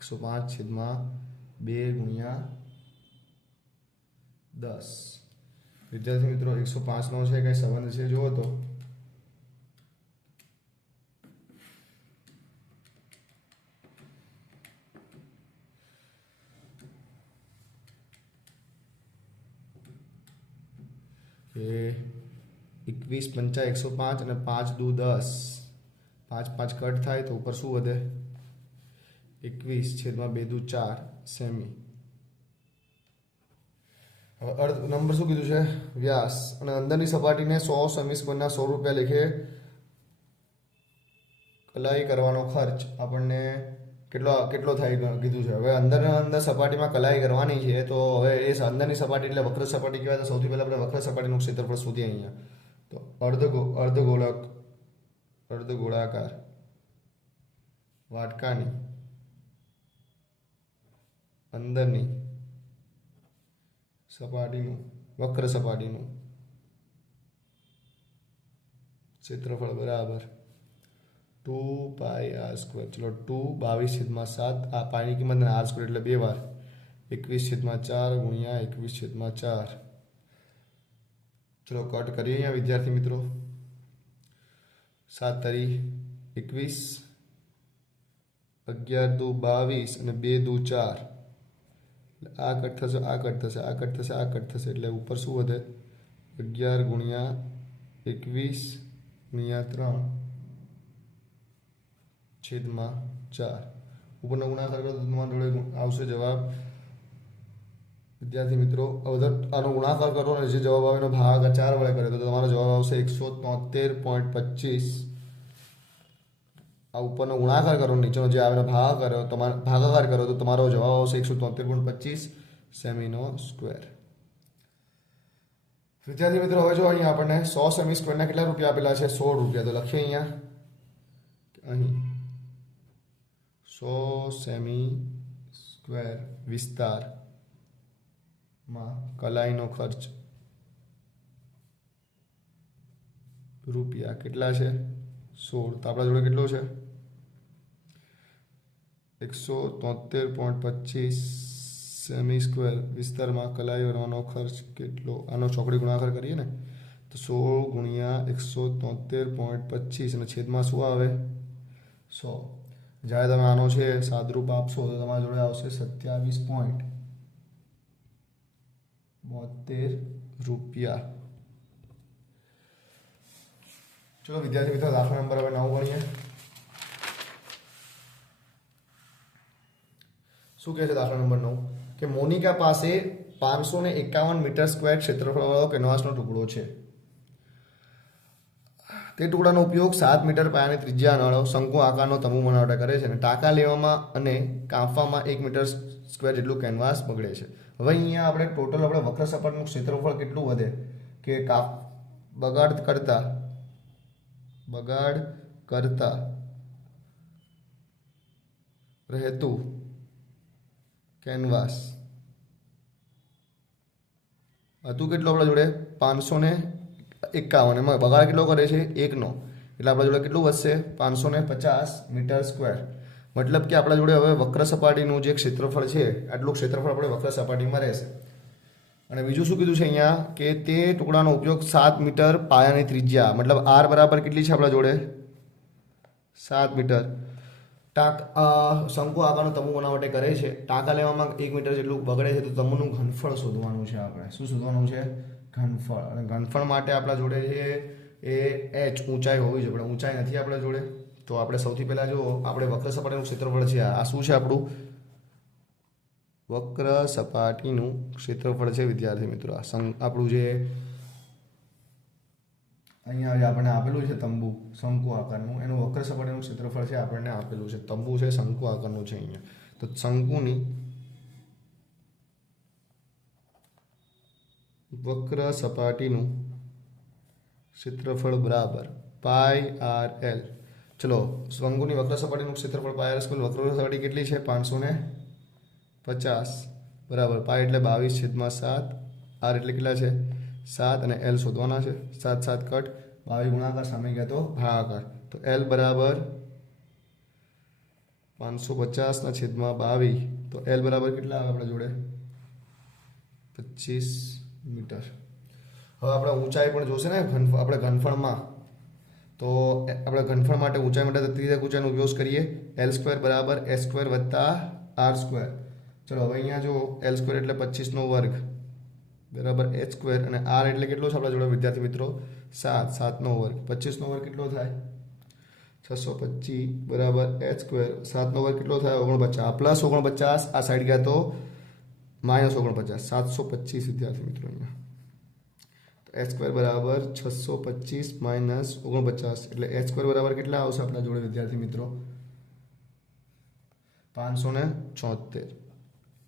105/2 ગુણ્યા 10. વિદ્યાર્થી મિત્રો 105 નો છે કઈ સંબંધ છે જુઓ તો કે 21 × 5 = 105 અને 5 × 2 = 10 5 કટ થાય તો ઉપર શું વધે 21/2 = 4 સેમી. હવે અર્ધ નંબર શું કીધું છે વ્યાસ અને અંદરની સપાટીને 100 સેમી સ્ક્વેરના 100 રૂપિયા લેખે કલાઈ કરવાનો ખર્ચ આપણને કેટલો કેટલો થાય કીધું છે. હવે અંદર સપાટીમાં કલાઈ કરવાની છે, તો હવે એ અંદરની સપાટી એટલે વક્ર સપાટી કહેવાય. તો સૌથી પહેલાં આપણે વક્ર સપાટીનું ક્ષેત્રફળ શોધીએ અહીંયા. તો અર્ધગોળાકાર વાટકાની અંદરની સપાટીનું વક્ર સપાટીનું ક્ષેત્રફળ બરાબર 2πr². ચલો 2 22/7. આ પાઈની કિંમત r² એટલે 2 વાર 21/4 ગુણ્યા 21/4. ચલો કટ કરીએ અહીંયા વિદ્યાર્થી મિત્રો. 7 તારી 21, 11 દુ 22 અને 2 દુ 4. આ કટ થશે, આ કટ થશે, આ કટ થશે, આ કટ થશે, એટલે ઉપર શું વધે? 11 ગુણ્યા 21 ગુણ્યા 3/4. ઉપરનો ગુણાકાર કરો તો તમારા જોડે આવશે જવાબ વિદ્યાર્થી મિત્રો. આનો ગુણાકાર કરો અને જે જવાબ આવે એનો ભાગાકાર 4 વડે કરે તો તમારો જવાબ આવશે 173.25. આ ઉપરનો ગુણાકાર કરો, નીચેનો જે આવે ભાગાકાર કરો તો તમારો જવાબ આવશે 173.25 સેમીનો સ્ક્વેર. વિદ્યાર્થી મિત્રો, હવે જો અહીંયા આપણને 100 સેમી સ્ક્વેરના કેટલા રૂપિયા આપેલા છે? 16 રૂપિયા. તો લખીએ અહીં 100 સેમી સ્ક્વેર વિસ્તારમાં કલાઈનો ખર્ચ રૂપિયા કેટલા છે? 16. તો આપણા જોડે કેટલો છે? 173.25 સેમી સ્ક્વેર વિસ્તારમાં કલાઈ કરવાનો ખર્ચ કેટલો? આનો ચોકડી ગુણાકાર કરીએ ને તો 16 ગુણ્યા 173.25 અને છેદમાં શું આવે? 100. જ્યારે તમે આનો છે સાદરૂપ આપશો તો તમારા જોડે આવશે 27.72 રૂપિયા. ચલો વિદ્યાર્થી મિત્રો, દાખલા નંબર હવે 9 ગણીએ. શું કહે છે દાખલા નંબર 9? કે મોનિકા પાસે 551 મીટર સ્ક્વેર ક્ષેત્રફળવાળો કેનવાસનો ટુકડો છે. તે ટુકડાનો ઉપયોગ 7 મીટર પાયાની ત્રિજ્યાવાળો શંકુ આકારનો તંબુ બનાવવા કરે છે અને ટાંકા લેવામાં અને કાપવામાં 1 મીટર સ્ક્વેર જેટલું કેનવાસ બગડે છે. હવે અહીંયા આપણે ટોટલ વક્ર સપાટીનું ક્ષેત્રફળ કેટલું વધે? કે બગાડ કરતા રહેતું કેનવાસ હતું કેટલું આપણા જોડે? 551. એમાં બગાડ કેટલો કરે છે? 1નો. એટલે આપણા જોડે કેટલું વધશે? 550 મીટર સ્ક્વેર. મતલબ કે આપણા જોડે હવે વક્ર સપાટીનું જે ક્ષેત્રફળ છે આટલું ક્ષેત્રફળ આપણે વક્ર સપાટીમાં રહેશે. અને બીજું શું કીધું છે અહીંયા? કે તે ટુકડાનો ઉપયોગ 7 મીટર પાયાની ત્રિજ્યા, મતલબ r બરાબર કેટલી છે આપણા જોડે? 7 મીટર શંકુ આકારનો તંબુ બનાવવા માટે કરે છે. ટાંકા લેવામાં 1 મીટર જેટલું બગડે છે. તો તંબુનું ઘનફળ શોધવાનું છે આપણે. શું શોધવાનું છે? ઘનફળ. અને ઘનફળ માટે આપણા જોડે છે એ h ઊંચાઈ હોવી જોઈએ, પણ ઊંચાઈ નથી આપણા જોડે. તો આપણે સૌથી પહેલાં જો આપણે વક્ર સપાટીનું ક્ષેત્રફળ છે, આ શું છે આપણું? વક્ર સપાટીનું ક્ષેત્રફળ છે વિદ્યાર્થી મિત્રો. આ આપણું જે અહીંયા જે આપણને આપેલું છે તંબુ શંકુ આકારનું, એનું વક્ર સપાટીનું ક્ષેત્રફળ છે આપણને આપેલું છે. તંબુ છે શંકુ આકારનું છે અહીંયા. તો શંકુની વક્ર સપાટીનું ક્ષેત્રફળ બરાબર πr/l. ચલો, શંકુની વક્ર સપાટીનું ક્ષેત્રફળ πr². વક્ર સપાટી કેટલી છે? 550 બરાબર. પાય એટલે 22/7. r એટલે કેટલા છે? 7 અને l શોધવાના છે. 7 7 કટ, 22 ગુણાકાર, સામે ગયા તો ભાગાકાર. તો l બરાબર 550/22. તો l બરાબર કેટલા આવે આપણા જોડે? 25 મીટર. હવે આપણે ઊંચાઈ પણ જોશે ને આપણે ઘનફળમાં. તો આપણે ઘનફળ માટે ઊંચાઈ માટે ત્રિજ્યા ઊંચાઈનો ઉપયોગ કરીએ. l² બરાબર s² વત્તા r². ચલો હવે અહીંયા જો l² એટલે 25નો વર્ગ બરાબર h² અને r એટલે કેટલો છે આપણા જોડે વિદ્યાર્થી મિત્રો? 7. 7નો વર્ગ. 25નો વર્ગ કેટલો થાય? 625 બરાબર h². 7નો વર્ગ કેટલો થાય? 49 પ્લસ 49. આ સાઈડ ગયા તો -49. 725 વિદ્યાર્થી મિત્રો અહીંયા. તો h² બરાબર 625 - 49 એટલે h² બરાબર કેટલા આવશે આપણા જોડે વિદ્યાર્થી મિત્રો? 576.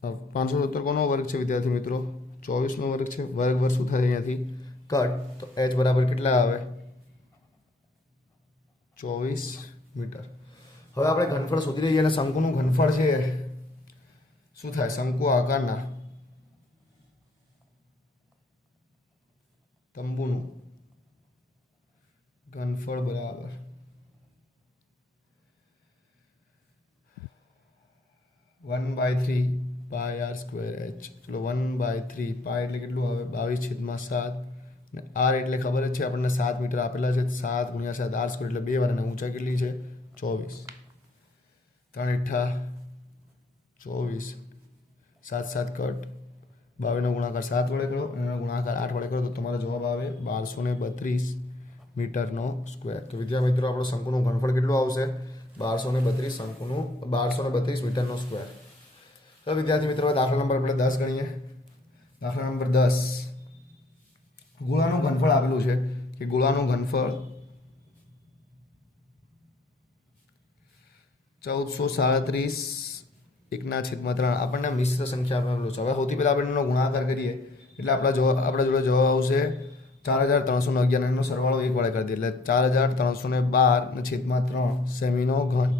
570 કોનો વર્ગ છે વિદ્યાર્થી મિત્રો? 24નો વર્ગ છે. વર્ગ શું થાય અહીંયાથી કટ, તો h બરાબર કેટલા આવે? 24 મીટર. હવે આપણે ઘનફળ શોધી લઈએ અને શંકુનું ઘનફળ છે શું થાય? શંકુ આકારના તંબુનું ઘનફળ બરાબર 1/3 પાઈ આર સ્ક્વેર એચ. ચલો 1/3 પાઈ એટલે કેટલું આવે? 22/7. અને આર એટલે ખબર જ છે આપણને 7 મીટર આપેલા છે. 7 × 7 આર સ્ક્વેર એટલે 2 વાર. અને ઊંચાઈ કેટલી છે? 24. 3 × 24. 7 7 કટ. 22નો ગુણાકાર 7 વડે કરો, એનો ગુણાકાર 8 વડે કરો તો તમારો જવાબ આવે 1232 મીટરનો સ્ક્વેર. તો વિદ્યાર્થી મિત્રો આપણો શંકુનું ઘનફળ કેટલું આવશે? 1232 શંકુનું 1232 મીટરનો સ્ક્વેર. તો વિદ્યાર્થી મિત્રો દાખલા નંબર આપણે 10 ગણીએ. દાખલા નંબર 10, ગોળાનું ઘનફળ આપેલું છે કે ગોળાનું ઘનફળ 1437 1/3. આપણને મિશ્ર સંખ્યા આપેલું છે. હવે સૌથી પહેલાં આપણે એનો ગુણાકાર કરીએ એટલે આપણા જોડે જવાબ આવશે 4311. એનો સરવાળો 1 વડે કરી દઈએ એટલે 4312/3 સેમીનો ઘન.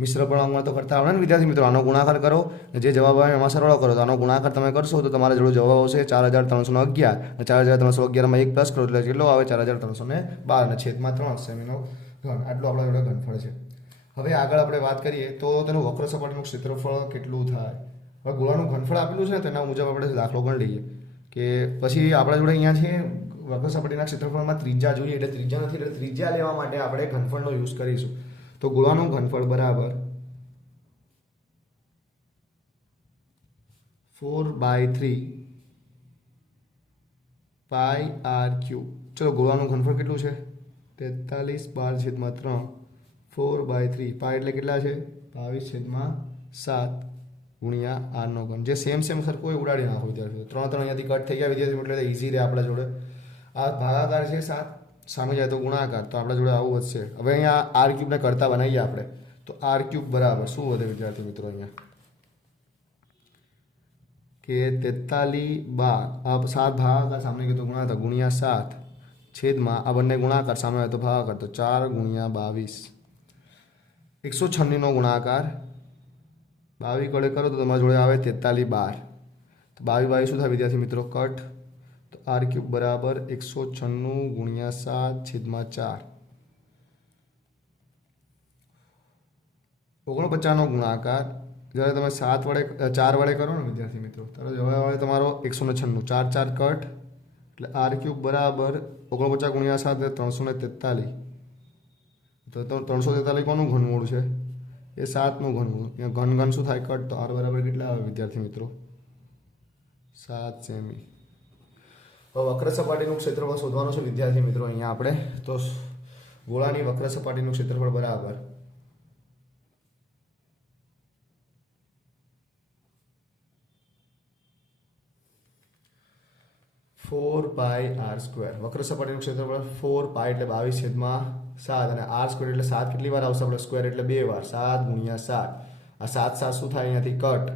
મિશ્ર અપૂર્ણાંકમાં તો કરતા આવડે ને વિદ્યાર્થી મિત્રો? આનો ગુણાકાર કરો અને જે જવાબ આવે એમાં સરવાળો કરો. તો આનો ગુણાકાર તમે કરશો તો તમારા જોડે જવાબ આવશે 4311. અને 4311માં 1 પ્લસ કરો એટલે કેટલો આવે? 4312/3 સેમીનો ઘન. આટલું આપણા જોડે ઘનફળ છે. હવે આગળ આપણે વાત કરીએ તો તેનું વક્ર સપાટીનું ક્ષેત્રફળ કેટલું થાય? હવે ગોળાનું ઘનફળ આપેલું છે ને તેના મુજબ આપણે દાખલો ગણી લઈએ કે પછી આપણા જોડે અહીંયા છે વક્ર સપાટીના ક્ષેત્રફળમાં ત્રિજ્યા જોઈએ એટલે ત્રિજ્યા નથી એટલે ત્રિજ્યા લેવા માટે આપણે ઘનફળનો યુઝ કરીશું. તો ગોળાનું ઘનફળ બરાબર 4/3 પાઈ આર ક્યુબ. ચલો ગોળાનું ઘનફળ કેટલું છે? 43/12/3 4/3 પાઈ એટલે કેટલા છે? 22/7 ગુણ્યા આરનો ઘન. જે સેમ સરખું હોય ઉડાડી નાખો વિદ્યાર્થીઓ. 3 અહીંયાથી કટ થઈ ગયા વિદ્યાર્થીઓ એટલે ઇઝી રહે આપણા જોડે. આ ભાગાકાર છે 7, સામે જાય તો ગુણાકાર, તો આપણા જોડે આવું વધશે. હવે અહીંયા આર ક્યુબને કરતા બનાવીએ આપણે તો આર ક્યુબ બરાબર શું વધે વિદ્યાર્થી મિત્રો? અહીંયા કે 43/12 7 ભાગાકાર સામે ગયો તો ગુણાકાર ગુણ્યા 7 છેદમાં આ બંને ગુણાકાર સામે હોય તો ભાગાકાર તો 4 × 22. 196નો ગુણાકાર 22 વડે કરો તો તમારા જોડે આવે 43/12. તો 22 શું થાય વિદ્યાર્થી મિત્રો? કટ. તો આર ક્યુબ બરાબર 196 × 7/4. 49નો ગુણાકાર જ્યારે તમે 4 વડે કરો ને વિદ્યાર્થી મિત્રો ત્યારે જવાબ આવે તમારો 196. 4 4 કટ એટલે આર ક્યુબ બરાબર 49 × 7 343. તો 343 કોનું ઘનમૂળ છે? એ 7નું ઘનમૂળ. અહીંયા ઘન શું થાય? કટ. તો આર બરાબર કેટલા આવે વિદ્યાર્થી મિત્રો? 7 સેમી. હવે વક્ર સપાટીનું ક્ષેત્રફળ શોધવાનું છે વિદ્યાર્થી મિત્રો અહીંયા આપણે. તો ગોળાની વક્ર સપાટીનું ક્ષેત્રફળ બરાબર 4 પાઈ આર સ્ક્વેર. વક્ર સપાટીનું ક્ષેત્રફળ 4 પાઈ એટલે 22/7 અને આર સ્ક્વેર એટલે 7 કેટલી વાર આવશે આપણે? સ્ક્વેર એટલે 2 વાર. 7 × 7. આ 7 7 શું થાય અહીંયાથી કટ?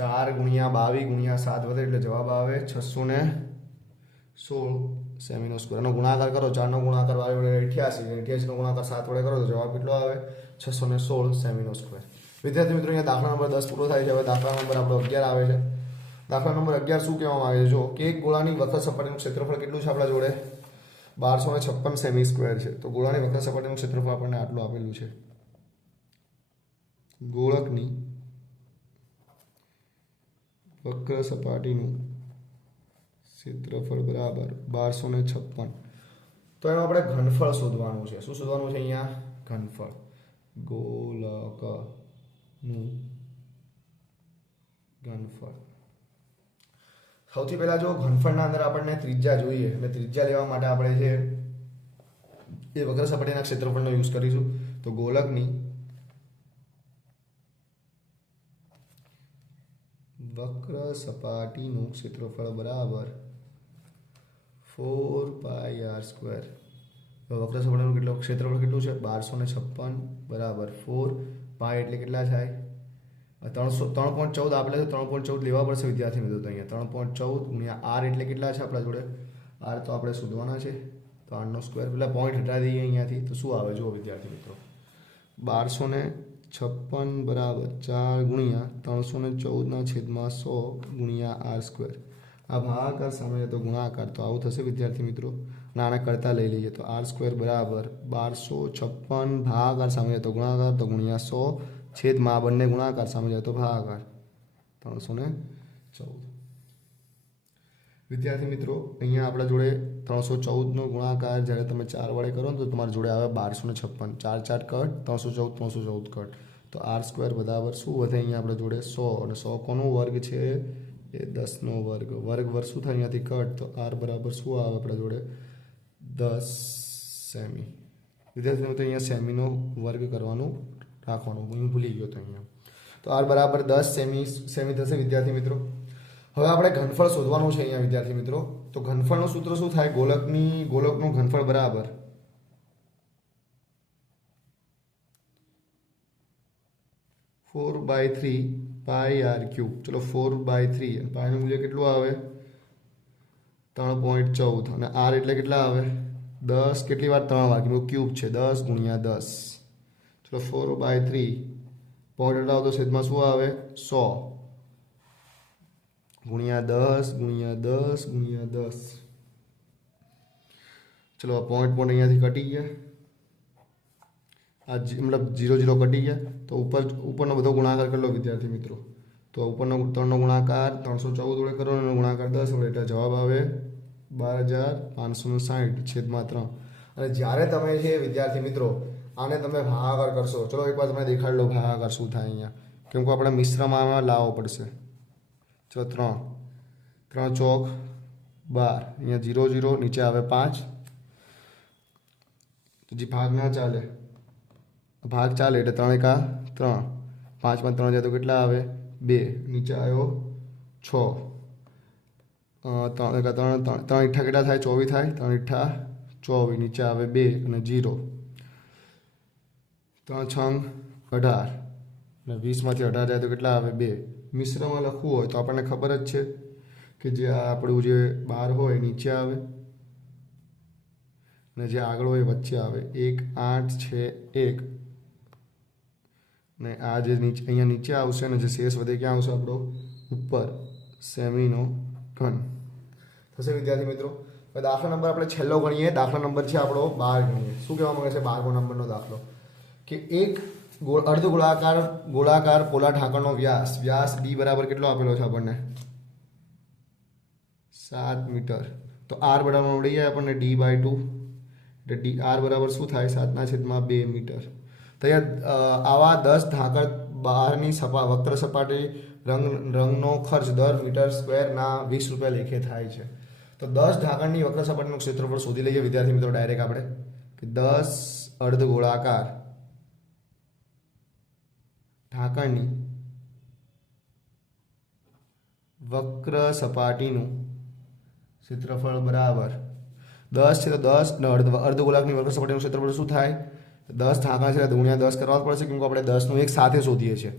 4 × 22 × 7 વધે એટલે જવાબ આવે 616 સેમીનો સ્ક્વેર. એનો ગુણાકાર કરો. 4નો ગુણાકાર 22 વડે 88. 88નો ગુણાકાર 7 વડે કરો તો જવાબ કેટલો આવે? 616 સેમીનો સ્ક્વેર. વિદ્યાર્થી મિત્રો અહીંયા દાખલા નંબર 10 પૂરો થાય છે. હવે દાખલા નંબર આપણો 11 આવે છે. દાખલા નંબર 11 શું કહેવામાં આવે છે? જો કે એક ગોળાની વક્ર સપાટીનું ક્ષેત્રફળ કેટલું છે આપણા જોડે? 1256 સેમી સ્ક્વેર છે. તો ગોળાની વક્ર સપાટીનું ક્ષેત્રફળ આપણને આટલું આપેલું છે. ગોળકની વક્ર સપાટીનું ક્ષેત્રફળ બરાબર 1256. તો એમાં આપણે ઘનફળ શોધવાનું છે. શું શોધવાનું છે અહીંયા? ઘનફળ. ગોળકનું ઘનફળ. સૌથી પહેલા જો ઘનફળના અંદર આપણને ત્રિજ્યા જોઈએ એટલે ત્રિજ્યા લેવા માટે આપણે છે એ વક્ર સપાટીના ક્ષેત્રફળનો યુઝ કરીશું. તો ગોલકની વક્ર સપાટીનું ક્ષેત્રફળ બરાબર 4 પાઈ આર સ્ક્વેર. વક્ર સપાટીનું ક્ષેત્રફળ કેટલું છે? 1256 બરાબર 4 પાઈ એટલે કેટલા થાય? 3.14 આપેલા છે, 3.14 લેવા પડશે વિદ્યાર્થી મિત્રો. તો અહીંયા 3.14 ગુણ્યા આર એટલે કેટલા છે આપણા જોડે? આર તો આપણે શોધવાના છે. તો આરનો સ્ક્વેર, પેલા પોઈન્ટ હટાવી દઈએ અહીંયાથી. તો શું આવે જુઓ વિદ્યાર્થી મિત્રો, 1256 બરાબર 4 ગુણ્યા 314/100 ગુણ્યા આર સ્ક્વેર. આ ભાગાકાર સામે તો ગુણાકાર, તો આવું થશે વિદ્યાર્થી મિત્રો. આને કરતા લઈ લઈએ તો આર સ્ક્વેર બરાબર 1256 ભાગાકાર સામે તો ગુણાકાર, તો ગુણ્યા 100 છેદમાં આ બંને ગુણાકાર સામે જાય તો ભાગાકાર 314. વિદ્યાર્થી મિત્રો અહીંયા આપણા જોડે 314નો ગુણાકાર જ્યારે તમે 4 વડે કરો ને તો તમારી જોડે આવે 1256. 4 4 કટ, 314 કટ. તો આર સ્ક્વેર બરાબર શું વધે અહીંયા આપણે જોડે 100, અને 100 કોનો વર્ગ છે? એ 10નો વર્ગ. વર્ગ શું થાય અહીંયાથી કટ, તો આર બરાબર શું આવે આપણા જોડે? 10 સેમી. વિદ્યાર્થી મિત્રો અહીંયા સેમીનો વર્ગ કરવાનું રાખવાનું, હું ભૂલી ગયો તો અહીંયા. તો આર બરાબર 10 સેમી થશે વિદ્યાર્થી મિત્રો. હવે આપણે ઘનફળ શોધવાનું છે અહીંયા વિદ્યાર્થી મિત્રો. તો ઘનફળનું સૂત્ર શું થાય? ગોલકનું ઘનફળ બરાબર 4/3 પાઈ આર ક્યુબ. ચલો 4/3, પાઈનું મૂલ્ય કેટલું આવે? 3.14. અને આર એટલે કેટલા આવે? 10. કેટલી વાર? 3 વાર, કેમ ક્યુબ છે. 10 ગુણ્યા 10. ચલો 4/3 પોઈન્ટ હટાવો તો છેદમાં શું આવે? 100 ગુણ્યા 10 ગુણ્યા 10 ગુણ્યા 10. ચલો આ પોઈન્ટ અહીંયાથી કટી ગયા, આ મતલબ 0 0 કટી ગયા. તો ઉપરનો બધો ગુણાકાર કરી લો વિદ્યાર્થી મિત્રો. તો ઉપરનો 3નો ગુણાકાર 314 વડે કરો અને ગુણાકાર 10 વડે, એટલે જવાબ આવે 12,560 છેદમાં 3. અને જ્યારે તમે છે વિદ્યાર્થી મિત્રો આને તમે ભાગાકાર કરશો, ચલો એકવાર તમે દેખાડી લો ભાગાકાર શું થાય અહીંયા, કેમ કે આપણે મિશ્રમાં લાવવો પડશે. ચલો 3 3 ચોક 12, અહીંયા 0 0 નીચે આવે 5. તો જે ભાગ ના ચાલે, ભાગ ચાલે એટલે 3 એકા 3, 5 માં 3 જાય તો કેટલા આવે? 2. નીચે આવ્યો 6. 3 એકા 3, 3 ઈઠ્ઠા કેટલા થાય? 24 થાય. 3 ઈઠ્ઠા 24, નીચે આવે 2 અને 0. 3 છંગ 18, અને 20માંથી 18 જાય તો કેટલા આવે? 2. મિશ્રમાં લખવું હોય તો આપણને ખબર જ છે કે જે આપણું જે બહાર હોય નીચે આવે અને જે આગળ હોય વચ્ચે આવે. 1 8 છે 1, ને આ જે નીચે અહીંયા નીચે આવશે અને જે શેષ વધે ક્યાં આવશે? આપણો ઉપર સેમીનો ઘન થશે વિદ્યાર્થી મિત્રો. હવે દાખલા નંબર આપણે છેલ્લો ગણીએ. દાખલા નંબર છે આપણો 12 ગણીએ. શું કહેવા માંગે છે? 12મો નંબરનો દાખલો કે એક અર્ધ ગોળાકાર પોલા ઢાંકણનો વ્યાસ d બરાબર કેટલો આપેલો છે આપણને? 7 મીટર. તો r બરાબર મળી જાય આપણને d/2, એટલે r બરાબર શું થાય? 7/2 મીટર. તો આવા 10 ઢાંકણ બહારની વક્ર સપાટી રંગનો ખર્ચ દર મીટર સ્ક્વેરના 20 રૂપિયા લેખે થાય છે. તો 10 ઢાંકણની વક્ર સપાટીનું ક્ષેત્રફળ શોધી લઈએ વિદ્યાર્થી મિત્રો ડાયરેક્ટ આપણે, કે 10 અર્ધ ગોળાકાર ઢાંકણની વક્ર સપાટીનું ક્ષેત્રફળ બરાબર 10 છે. તો 10 અર્ધ ગોળાકની વક્ર સપાટીનું ક્ષેત્રફળ શું થાય? 10 ઢાંકણ છે ગુણ્યા 10 કરવા પડશે, કેમ કે આપણે 10નું એક સાથે શોધીએ છીએ.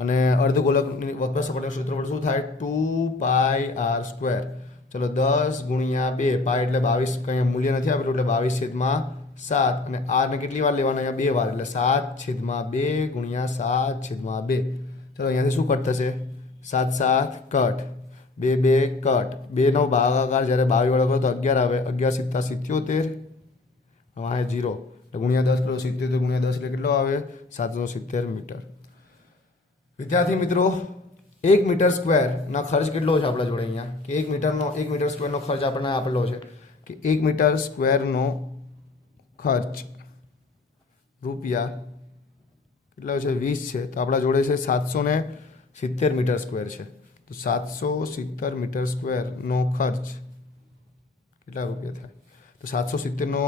અને અર્ધ ગોળકની વક્ર સપાટીનું ક્ષેત્રફળ શું થાય? 2 પાઈ આર સ્ક્વેર. ચલો 10 ગુણ્યા 2, પાઈ એટલે 22, કંઈ મૂલ્ય નથી આપેલું એટલે 22/7. અને આર ને કેટલી વાર લેવાના? અહીંયા 2 વાર, એટલે 7/2 ગુણ્યા 7/2. ચલો અહીંયાથી શું કટ થશે? 7 7 કટ, 2 2 કટ. 2નો ભાગાકાર જ્યારે 22 વડે કરો તો 11 આવે. 11 × 77, હા 0, એટલે ગુણ્યા 10 કરો. 77 ગુણ્યા 10 એટલે કેટલો આવે? 770 મીટર. વિદ્યાર્થી મિત્રો 1 મીટર સ્ક્વેરના ખર્ચ કેટલો છે આપણા જોડે અહીંયા? કે 1 મીટર સ્ક્વેરનો ખર્ચ આપણને આપેલો છે કે 1 મીટર સ્ક્વેરનો ખર્ચ રૂપિયા કેટલો છે? 20 છે. તો આપણા જોડે છે 770 મીટર સ્ક્વેર છે. તો 770 મીટર સ્ક્વેરનો ખર્ચ કેટલા રૂપિયા થાય? તો 770નો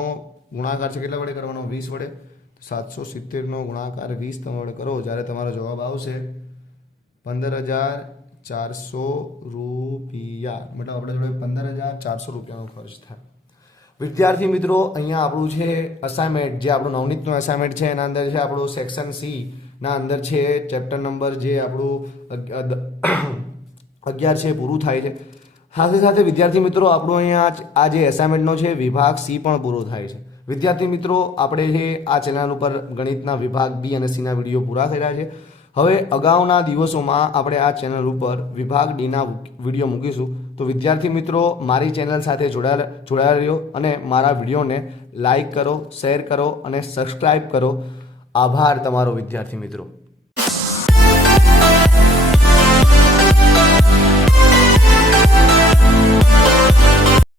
ગુણાકાર છે કેટલા વડે કરવાનો? 20 વડે. તો 770નો ગુણાકાર 20 તમે વડે કરો, જ્યારે તમારો જવાબ આવશે 15,400 રૂપિયા. મતલબ આપણે જોડે 15,400 રૂપિયાનો ખર્ચ થાય. વિદ્યાર્થી મિત્રો અહીંયા આપણું છે અસાઇનમેન્ટ, જે આપણું નવનીતનું અસાઇનમેન્ટ છે એના અંદર છે આપણું સેક્શન સી ના અંદર છે ચેપ્ટર નંબર જે આપણું 11 છે પૂરું થાય છે. સાથે સાથે વિદ્યાર્થી મિત્રો આપણું અહીંયા આ જે એસાઇનમેન્ટનો છે વિભાગ સી પણ પૂરો થાય છે. વિદ્યાર્થી મિત્રો આપણે જે આ ચેનલ ઉપર ગણિતના વિભાગ બી અને સીના વિડીયો પૂરા કર્યા છે. હવે અગાઉના દિવસોમાં આપણે આ ચેનલ ઉપર વિભાગ ડીના વિડીયો મૂકીશું. તો વિદ્યાર્થી મિત્રો મારી ચેનલ સાથે જોડાયેલા રહ્યો અને મારા વિડીયોને લાઈક કરો, શેર કરો અને સબસ્ક્રાઈબ કરો. આભાર તમારો વિદ્યાર્થી મિત્રો.